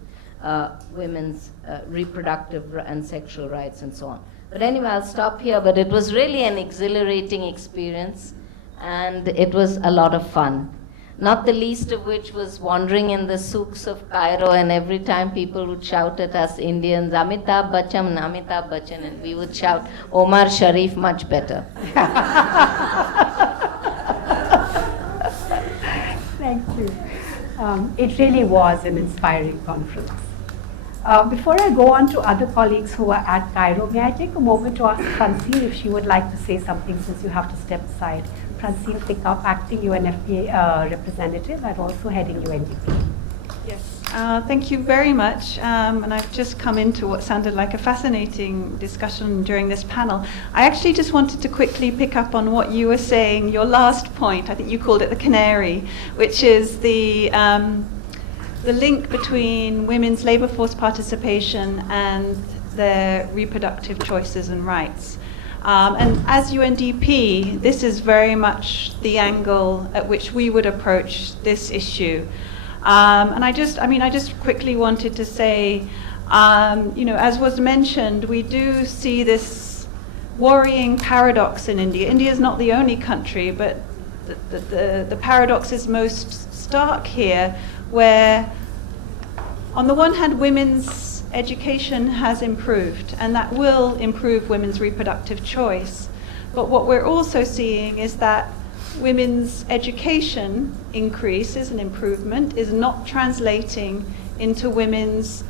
women's reproductive and sexual rights and so on. But anyway, I'll stop here, but it was really an exhilarating experience, and it was a lot of fun. Not the least of which was wandering in the souks of Cairo, and every time people would shout at us Indians, Amitabh Bachchan, Amitabh Bachchan, and we would shout, Omar Sharif, much better. Thank you. It really was an inspiring conference. Before I go on to other colleagues who are at Cairo, may I take a moment to ask Francine if she would like to say something, since you have to step aside. Francine Pickup, acting UNFPA representative, and also heading UNDP. Yes, thank you very much. And I've just come into what sounded like a fascinating discussion during this panel. I actually just wanted to quickly pick up on what you were saying, your last point. I think you called it the canary, which is the link between women's labor force participation and their reproductive choices and rights. And as UNDP, this is very much the angle at which we would approach this issue. And I just quickly wanted to say, as was mentioned, we do see this worrying paradox in India. India is not the only country, but the paradox is most stark here, where on the one hand, women's education has improved, and that will improve women's reproductive choice. But what we're also seeing is that women's education increases and improvement is not translating into women's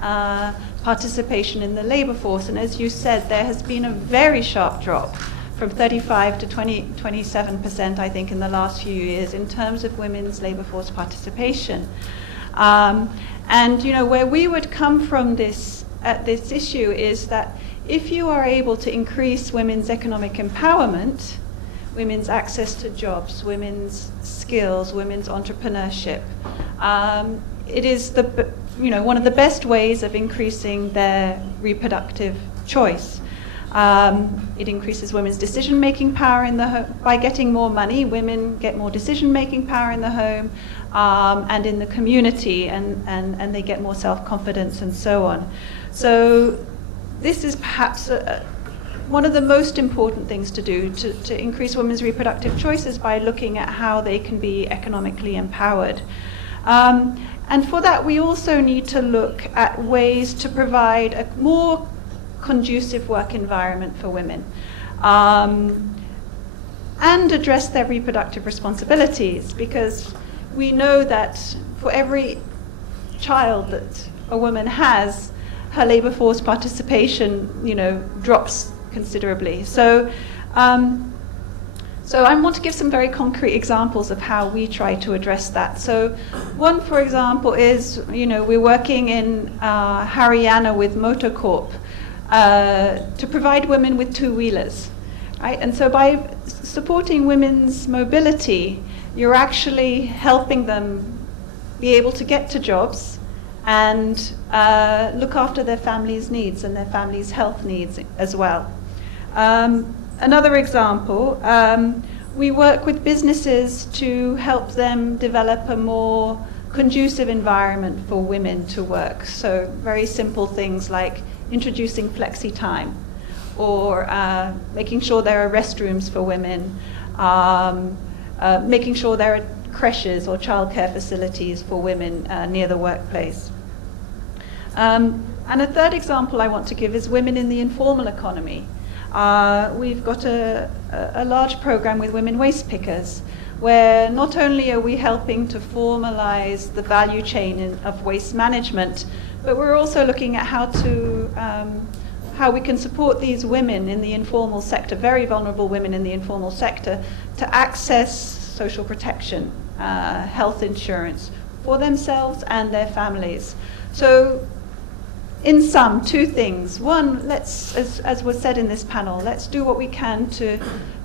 participation in the labor force. And as you said, there has been a very sharp drop from 35 to 27%, I think, in the last few years in terms of women's labor force participation. And you know, where we would come from this issue is that if you are able to increase women's economic empowerment, women's access to jobs, women's skills, women's entrepreneurship, it is one of the best ways of increasing their reproductive choice. It increases women's decision-making power in the home. By getting more money, women get more decision-making power in the home and in the community, and they get more self-confidence and so on. So this is perhaps one of the most important things to do to increase women's reproductive choices by looking at how they can be economically empowered. And for that, we also need to look at ways to provide a more conducive work environment for women and address their reproductive responsibilities, because we know that for every child that a woman has, her labor force participation, drops considerably. So I want to give some very concrete examples of how we try to address that. So one, for example, is, we're working in Haryana with Motor Corp to provide women with two-wheelers, right? And so by supporting women's mobility, you're actually helping them be able to get to jobs and look after their family's needs and their family's health needs as well. Another example, we work with businesses to help them develop a more conducive environment for women to work. So very simple things like introducing flexi time, or making sure there are restrooms for women, making sure there are creches or childcare facilities for women near the workplace. And a third example I want to give is women in the informal economy. We've got a large program with women waste pickers, where not only are we helping to formalize the value chain of waste management, but we're also looking at how we can support these women in the informal sector, very vulnerable women in the informal sector, to access social protection, health insurance for themselves and their families. So in sum, two things. One, let's, as was said in this panel, let's do what we can to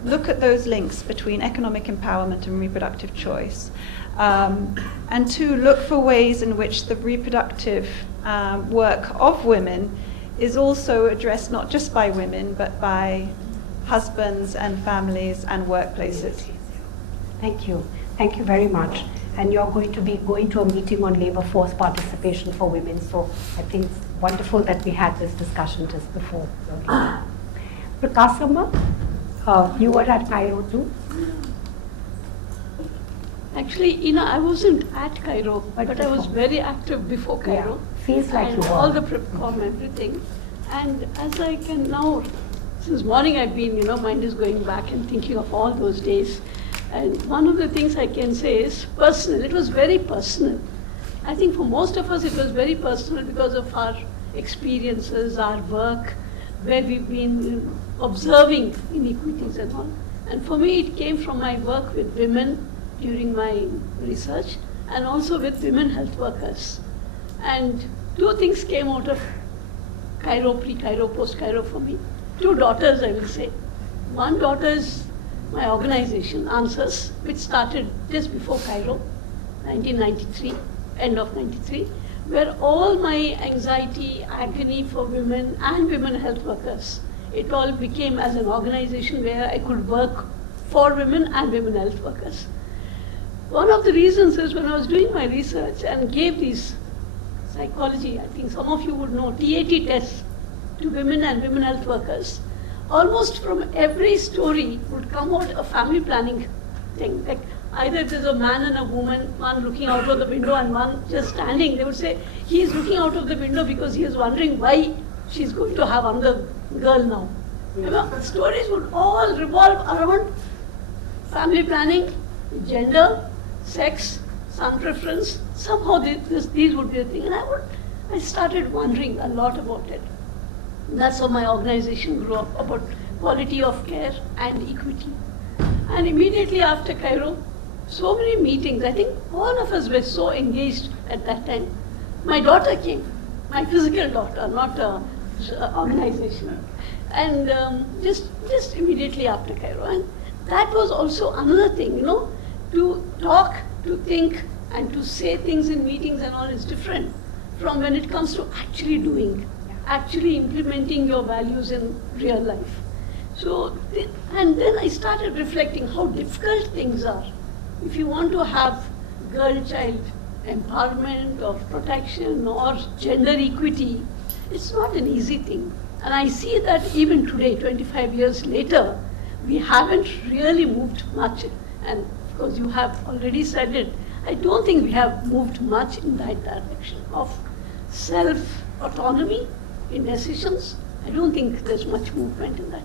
look at those links between economic empowerment and reproductive choice. And two, look for ways in which the reproductive work of women is also addressed not just by women, but by husbands and families and workplaces. Thank you. Thank you very much. And you're going to be going to a meeting on labor force participation for women. So I think it's wonderful that we had this discussion just before. Prakasama, you were at Cairo too? Actually, I wasn't at Cairo, but I was very active before Cairo. Yeah, feels like and you were. all the prepcom, everything. And as I can now, since morning I've been, mind is going back and thinking of all those days. And one of the things I can say is personal. It was very personal. I think for most of us it was very personal because of our experiences, our work, where we've been observing inequities and all. And for me it came from my work with women during my research, and also with women health workers. And two things came out of Cairo, pre-Cairo, post-Cairo for me. Two daughters, I will say. One daughter is my organization, Answers, which started just before Cairo, 1993, end of 93, where all my anxiety, agony for women and women health workers, it all became as an organization where I could work for women and women health workers. One of the reasons is when I was doing my research and gave these psychology, I think some of you would know, TAT tests to women and women health workers, almost from every story would come out a family planning thing, like either there's a man and a woman, one looking out of the window and one just standing, they would say, he is looking out of the window because he is wondering why she's going to have another girl now. You know, the stories would all revolve around family planning, gender, sex, son preference. Somehow these would be the thing. And I started wondering a lot about it. That's how my organization grew up, about quality of care and equity. And immediately after Cairo, so many meetings, I think all of us were so engaged at that time. My daughter came, my physical daughter, not organization. And just immediately after Cairo. And that was also another thing, you know, to talk, to think, and to say things in meetings and all is different from when it comes to actually doing, actually implementing your values in real life. So, and then I started reflecting how difficult things are. If you want to have girl-child empowerment or protection or gender equity, it's not an easy thing. And I see that even today, 25 years later, we haven't really moved much. And of course, you have already said it. I don't think we have moved much in that direction of self-autonomy in decisions. I don't think there's much movement in that.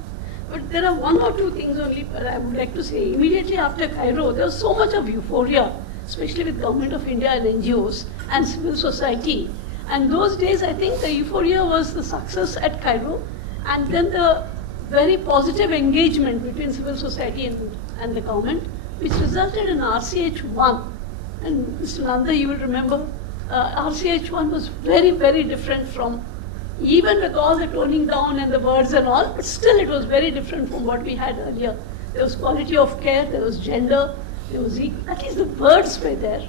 But there are one or two things only that I would like to say. Immediately after Cairo, there was so much of euphoria, especially with Government of India and NGOs and civil society. And those days, I think the euphoria was the success at Cairo, and then the very positive engagement between civil society and the government, which resulted in RCH1. And Mr. Nanda, you will remember, RCH1 was very, very different from, even with all the toning down and the words and all, but still it was very different from what we had earlier. There was quality of care, there was gender, there was at least the words were there.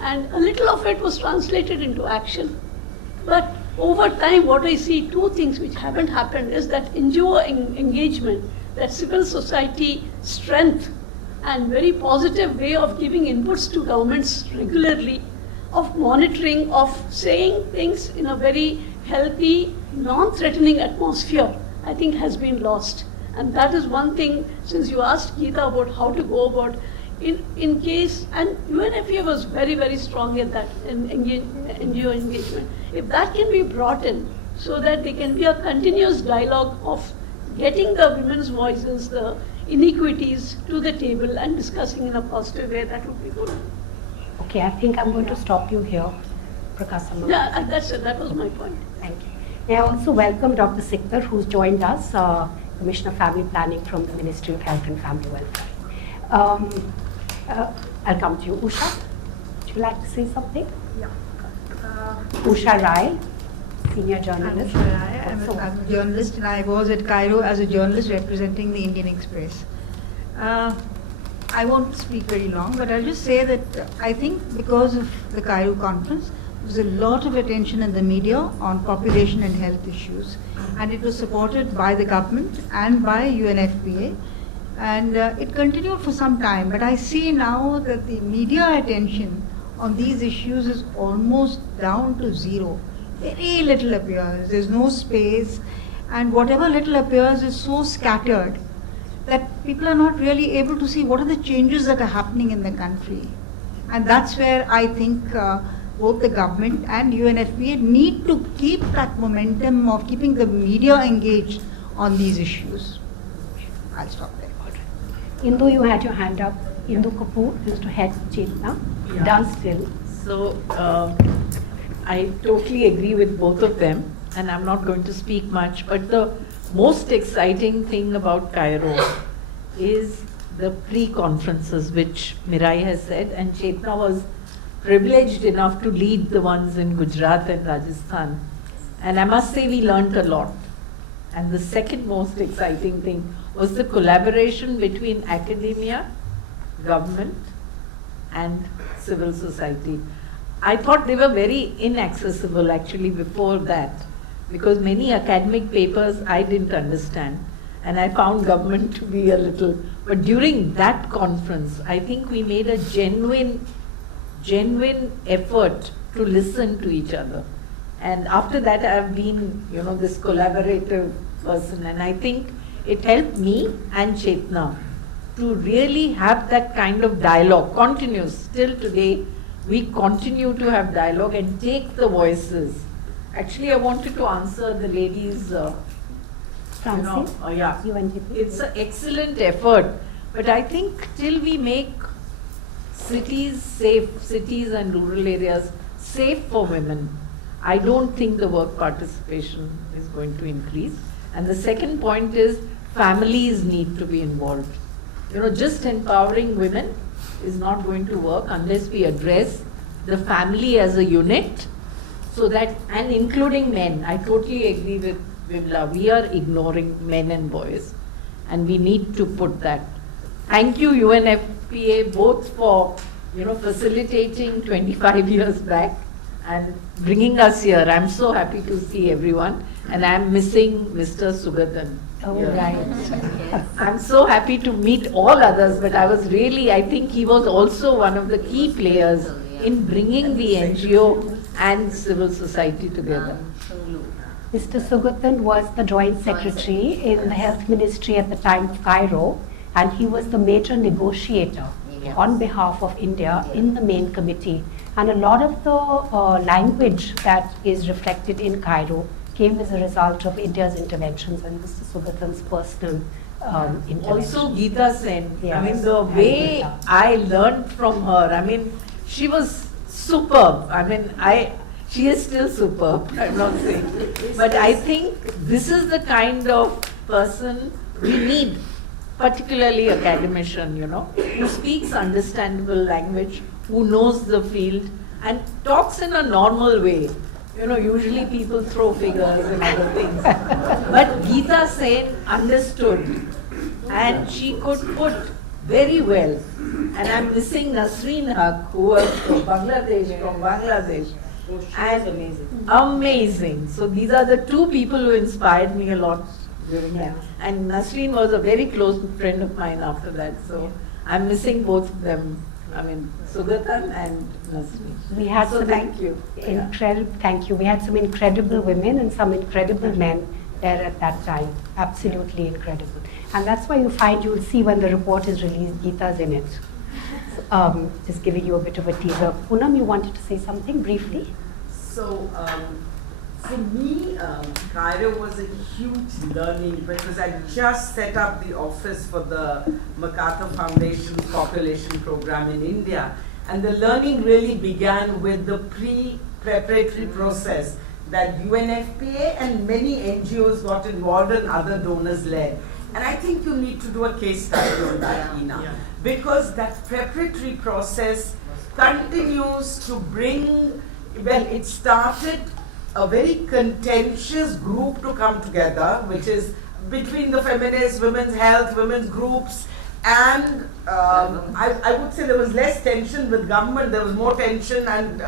And a little of it was translated into action. But over time, what I see, two things which haven't happened is that NGO engagement, that civil society strength, and very positive way of giving inputs to governments regularly, of monitoring, of saying things in a very healthy, non-threatening atmosphere, I think has been lost. And that is one thing, since you asked Gita about how to go about, in case, and UNFPA was very, very strong in that, in NGO engagement. If that can be brought in, so that there can be a continuous dialogue of getting the women's voices, the inequities to the table and discussing in a positive way, that would be good. Okay, I think I'm going to stop you here, Prakasama. Yeah, that's it. That was my point. Thank you. May I also welcome Dr. Sikdar, who's joined us, Commissioner of Family Planning from the Ministry of Health and Family Welfare. I'll come to you. Usha, would you like to say something? Yeah. Usha Rai, senior journalist. I'm a journalist, and I was at Cairo as a journalist representing the Indian Express. I won't speak very long, but I'll just say that I think because of the Cairo conference, there was a lot of attention in the media on population and health issues, and it was supported by the government and by UNFPA, and it continued for some time. But I see now that the media attention on these issues is almost down to zero. Very little appears, there's no space, and whatever little appears is so scattered that people are not really able to see what are the changes that are happening in the country. And that's where I think both the government and UNFPA need to keep that momentum of keeping the media engaged on these issues. I'll stop there. Indu, you had your hand up. Indu Kapoor used to head Chetna, does still. So, I totally agree with both of them, and I'm not going to speak much, but the most exciting thing about Cairo is the pre-conferences, which Mirai has said, and Chetna was privileged enough to lead the ones in Gujarat and Rajasthan. And I must say we learned a lot. And the second most exciting thing was the collaboration between academia, government, and civil society. I thought they were very inaccessible actually before that, because many academic papers I didn't understand, and I found government to be a little, but during that conference, I think we made a genuine effort to listen to each other. And after that, I've been, this collaborative person, and I think it helped me and Chetna to really have that kind of dialogue, continuous. Till today, we continue to have dialogue and take the voices. Actually, I wanted to answer the ladies. Francis, Yeah, UNFPA. it's an excellent effort, but I think till we make cities safe, cities and rural areas safe for women, I don't think the work participation is going to increase. And the second point is families need to be involved. Just empowering women is not going to work unless we address the family as a unit, so that, and including men. I totally agree with Vimala. We are ignoring men and boys, and we need to put that. Thank you, UNFPA, both for facilitating 25 years back and bringing us here. I'm so happy to see everyone, and I'm missing Mr. Sugathan. Oh, here. right. I'm so happy to meet all others, but I think he was also one of the key players in bringing the NGO and civil society together. Mr. Sugathan was the Joint Secretary in the Health Ministry at the time of Cairo, and he was the major negotiator on behalf of India in the main committee. And a lot of the language that is reflected in Cairo came as a result of India's interventions and Mr. Sugathan's personal intervention. Also Gita Sen, Yeah. the way I learned from her, she was superb. She is still superb, I'm not saying. But I think this is the kind of person we need, particularly academician, who speaks understandable language, who knows the field and talks in a normal way. Usually people throw figures and other things. But Gita Sen understood, and she could put very well. And I'm missing Nasreen Haq, who was from Bangladesh. And amazing. So these are the two people who inspired me a lot during that. And Nasreen was a very close friend of mine after that. So I'm missing both of them. Sugathan and Nasreen. We had some thank you. Thank you. We had some incredible women and some incredible men there at that time. Absolutely incredible. And that's why you'll see when the report is released, Gita's in it. Just giving you a bit of a teaser. Poonam, you wanted to say something briefly? So, for me, Cairo was a huge learning because I just set up the office for the MacArthur Foundation's population program in India. And the learning really began with the pre-preparatory process that UNFPA and many NGOs got involved and other donors led. And I think you need to do a case study on that, Ena, because that preparatory process continues to bring, it started a very contentious group to come together, which is between the feminists, women's health, women's groups, and I would say there was less tension with government, there was more tension and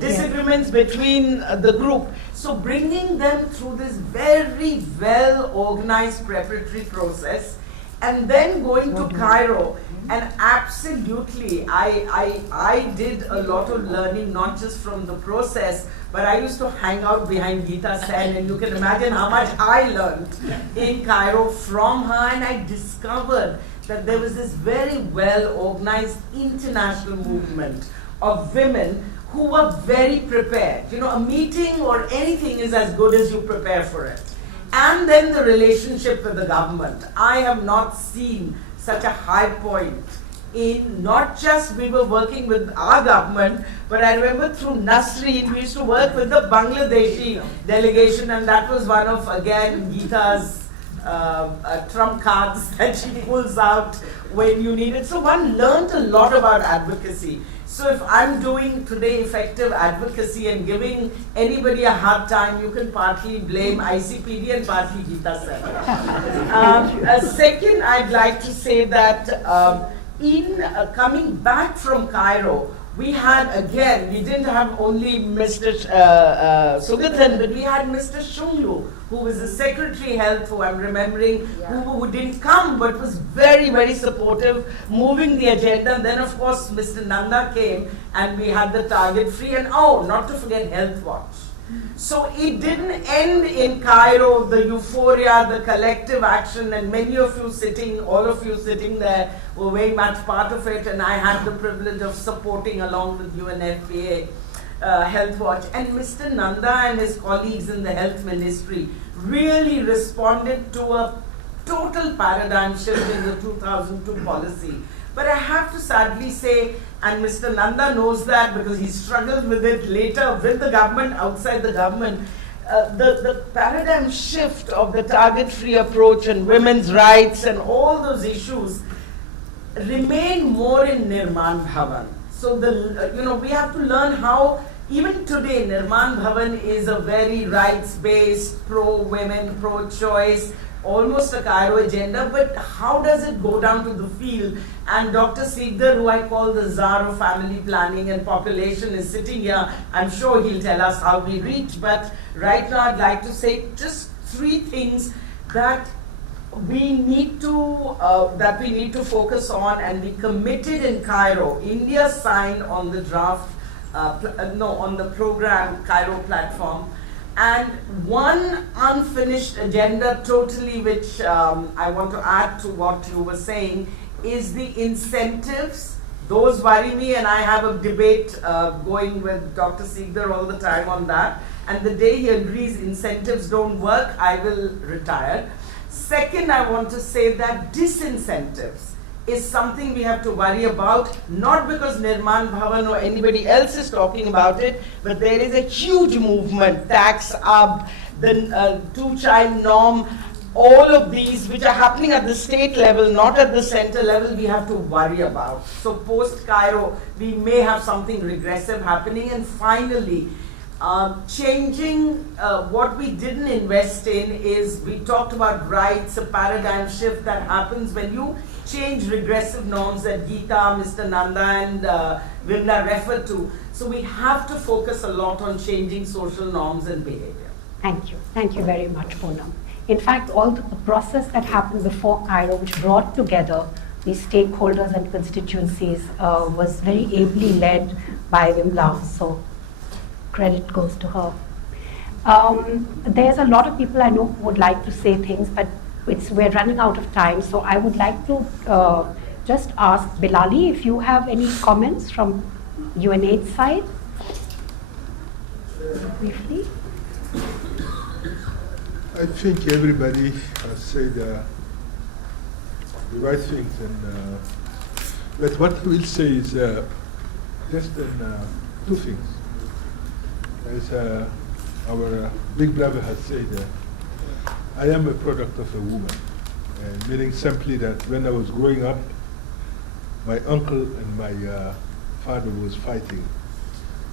disagreements between the group. So bringing them through this very well organized preparatory process and then going to Cairo, and absolutely I did a lot of learning, not just from the process, but I used to hang out behind Gita Sen, and you can imagine how much I learned in Cairo from her, and I discovered that there was this very well organized international movement of women who were very prepared. A meeting or anything is as good as you prepare for it. And then the relationship with the government. I have not seen such a high point in not just we were working with our government, but I remember through Nasreen, we used to work with the Bangladeshi delegation, and that was one of, again, Gita's trump cards that she pulls out when you need it. So one learned a lot about advocacy. So if I'm doing today effective advocacy and giving anybody a hard time, you can partly blame ICPD and partly Gita Sen. Second, I'd like to say that in coming back from Cairo, we had, again, we didn't have only Mr. Sugathan, but we had Mr. Shunglu, who was the Secretary Health, who I'm remembering, who didn't come but was very, very supportive, moving the agenda. And then, of course, Mr. Nanda came and we had the target free. And not to forget Health Watch. So it didn't end in Cairo, the euphoria, the collective action, and many of you sitting, all of you sitting there were very much part of it, and I had the privilege of supporting along with UNFPA Health Watch. And Mr. Nanda and his colleagues in the health ministry really responded to a total paradigm shift in the 2002 policy. But I have to sadly say, and Mr. Nanda knows that because he struggled with it later with the government, outside the government, the paradigm shift of the target-free approach and women's rights and all those issues remain more in Nirman Bhavan. So we have to learn how, even today, Nirman Bhavan is a very rights-based, pro-women, pro-choice, almost a Cairo agenda, but how does it go down to the field? And Dr. Sigdar, who I call the czar of family planning and population, is sitting here. I'm sure he'll tell us how we reach, but right now I'd like to say just 3 things that we need to focus on, and we committed in Cairo. India signed on the draft, on the program Cairo platform. And one unfinished agenda totally, which I want to add to what you were saying, is the incentives. Those worry me, and I have a debate going with Dr. Sigdar all the time on that. And the day he agrees incentives don't work, I will retire. Second, I want to say that disincentives is something we have to worry about, not because Nirman Bhavan or anybody else is talking about it, but there is a huge movement, tax up, the 2-child norm, all of these which are happening at the state level, not at the center level, we have to worry about. So post-Cairo, we may have something regressive happening. And finally, changing what we didn't invest in is, we talked about rights, a paradigm shift that happens when you change regressive norms that Gita, Mr. Nanda and Vimala referred to. So we have to focus a lot on changing social norms and behavior. Thank you. Thank you very much, Poonam. In fact, all the process that happened before Cairo, which brought together these stakeholders and constituencies, was very ably led by Vimala. So credit goes to her. There's a lot of people I know who would like to say things, but we're running out of time. So I would like to just ask Bilali if you have any comments from UNAIDS side. Briefly. I think everybody has said the right things, but what I will say is just 2 things. As our big brother has said, I am a product of a woman, meaning simply that when I was growing up, my uncle and my father was fighting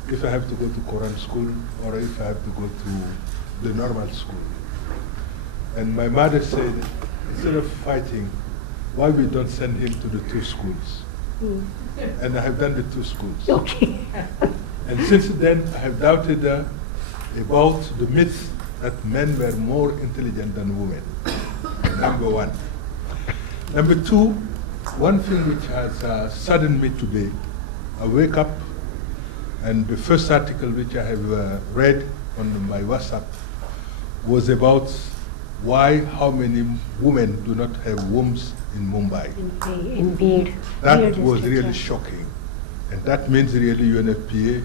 if I have to go to Quran school or if I have to go to the normal school. And my mother said, instead of fighting, why we don't send him to the 2 schools? And I have done the 2 schools. Okay. And since then, I have doubted about the myth that men were more intelligent than women. Number 1. Number 2, one thing which has saddened me today, I wake up and the first article which I have read on my WhatsApp was about how many women do not have wombs in Mumbai. Indeed. That was really shocking. And that means really UNFPA,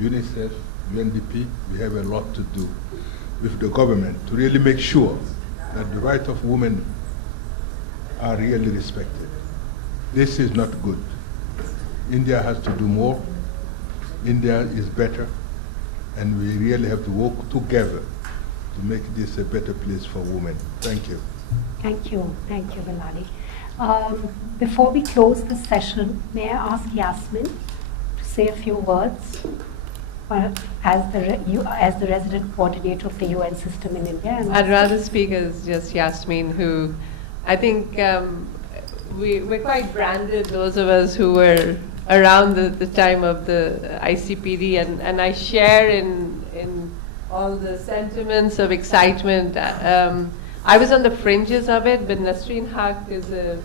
UNICEF, UNDP, we have a lot to do with the government to really make sure that the rights of women are really respected. This is not good. India has to do more. India is better. And we really have to work together to make this a better place for women. Thank you. Thank you. Thank you, Bilali. Before we close the session, may I ask Yasmin to say a few words as the resident coordinator of the UN system in India? And I'd rather speak as just Yasmin, who I think we're quite branded, those of us who were around the time of the ICPD, and I share in all the sentiments of excitement. I was on the fringes of it, but Nasreen Haq is a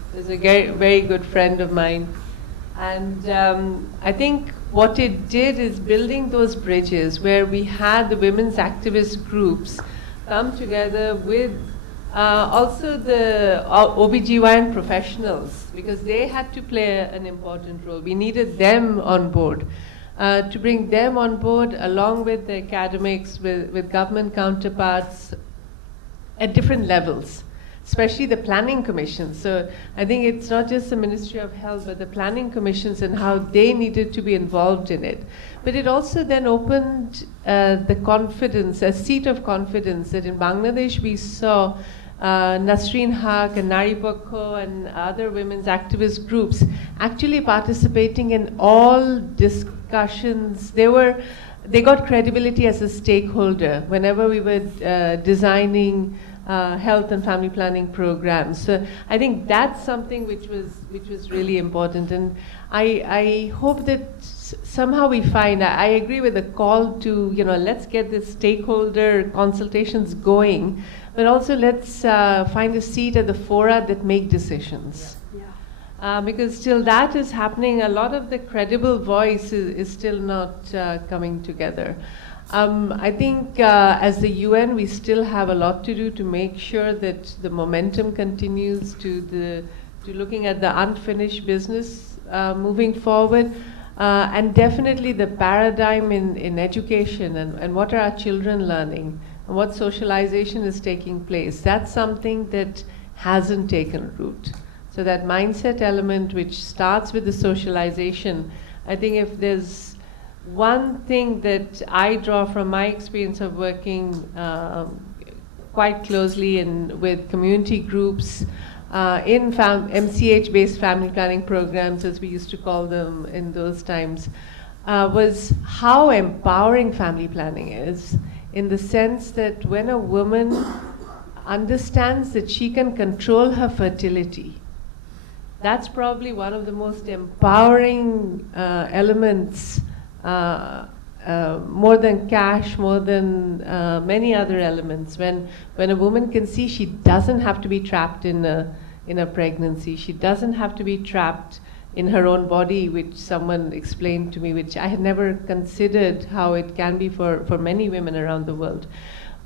very good friend of mine. And I think what it did is building those bridges where we had the women's activist groups come together with also the OBGYN professionals, because they had to play an important role. We needed them on board. To bring them on board along with the academics, with government counterparts at different levels, especially the planning commissions. So I think it's not just the Ministry of Health, but the planning commissions and how they needed to be involved in it. But it also then opened the confidence, a seat of confidence that in Bangladesh we saw Nasreen Haq and Nari Pakho and other women's activist groups actually participating in all discussions. They got credibility as a stakeholder whenever we were designing health and family planning programs. So I think that's something which was really important, and I hope that somehow we find. I agree with the call to let's get the stakeholder consultations going, but also let's find a seat at the fora that make decisions. Because till that is happening, a lot of the credible voice is still not coming together. I think as the UN, we still have a lot to do to make sure that the momentum continues to looking at the unfinished business moving forward. And definitely the paradigm in education and what are our children learning and what socialization is taking place. That's something that hasn't taken root. So that mindset element which starts with the socialization, I think if there's one thing that I draw from my experience of working quite closely with community groups in MCH-based family planning programs, as we used to call them in those times, was how empowering family planning is, in the sense that when a woman understands that she can control her fertility, that's probably one of the most empowering elements, more than cash, more than many other elements. When a woman can see she doesn't have to be trapped in a pregnancy, she doesn't have to be trapped in her own body, which someone explained to me, which I had never considered how it can be for many women around the world.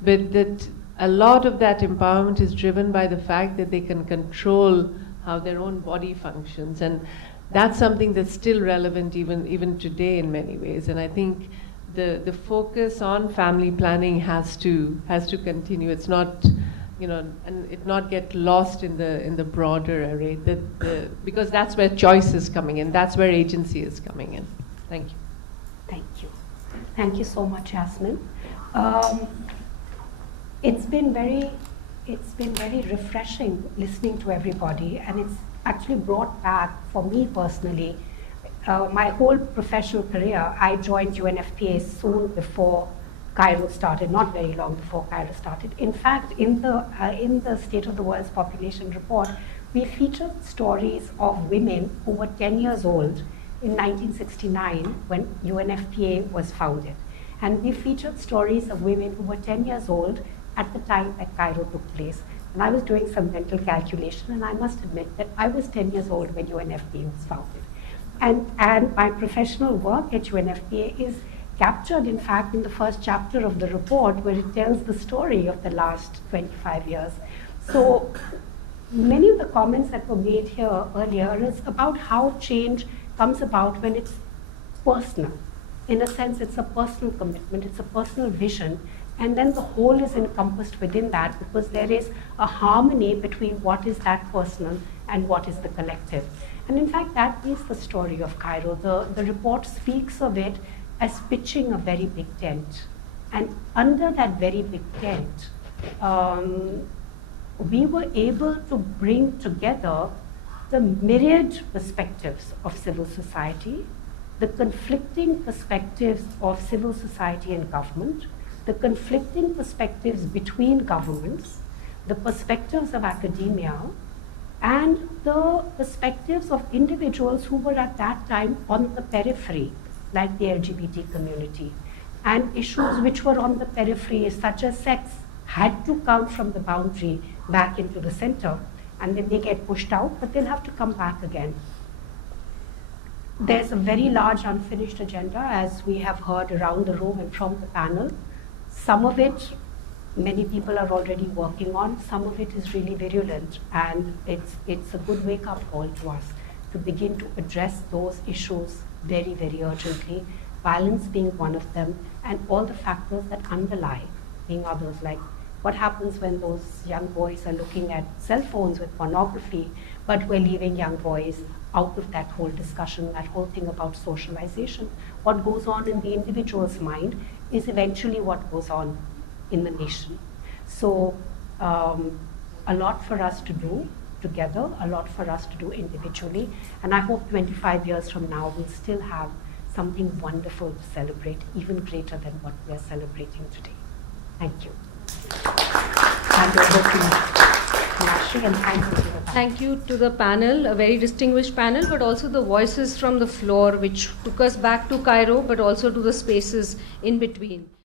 But that a lot of that empowerment is driven by the fact that they can control how their own body functions, and that's something that's still relevant even today in many ways. And I think the focus on family planning has to continue. It's not, and it not get lost in the broader array. Because that's where choice is coming in. That's where agency is coming in. Thank you. Thank you. Thank you so much, Yasmin. It's been very refreshing listening to everybody, and it's actually brought back, for me personally, my whole professional career. I joined UNFPA soon before Cairo started, not very long before Cairo started. In fact, in the State of the World's Population Report, we featured stories of women who were 10 years old in 1969 when UNFPA was founded. And we featured stories of women who were 10 years old at the time that Cairo took place. And I was doing some mental calculation, and I must admit that I was 10 years old when UNFPA was founded. And my professional work at UNFPA is captured, in fact, in the first chapter of the report, where it tells the story of the last 25 years. So many of the comments that were made here earlier is about how change comes about when it's personal. In a sense, it's a personal commitment, it's a personal vision, and then the whole is encompassed within that, because there is a harmony between what is that personal and what is the collective. And in fact, that is the story of Cairo. The report speaks of it as pitching a very big tent. And under that very big tent, we were able to bring together the myriad perspectives of civil society, the conflicting perspectives of civil society and government, the conflicting perspectives between governments, the perspectives of academia, and the perspectives of individuals who were at that time on the periphery, like the LGBT community. And issues which were on the periphery, such as sex, had to come from the boundary back into the center, and then they get pushed out, but they'll have to come back again. There's a very large unfinished agenda, as we have heard around the room and from the panel. Some of it, many people are already working on. Some of it is really virulent, and it's a good wake-up call to us to begin to address those issues very, very urgently, violence being one of them, and all the factors that underlie being others, like what happens when those young boys are looking at cell phones with pornography, but we're leaving young boys out of that whole discussion, that whole thing about socialization. What goes on in the individual's mind is eventually what goes on in the nation. So a lot for us to do together, a lot for us to do individually, and I hope 25 years from now we'll still have something wonderful to celebrate, even greater than what we are celebrating today. Thank you. And over to Nashi, and thank you to the panel. Thank you to the panel, a very distinguished panel, but also the voices from the floor, which took us back to Cairo, but also to the spaces in between.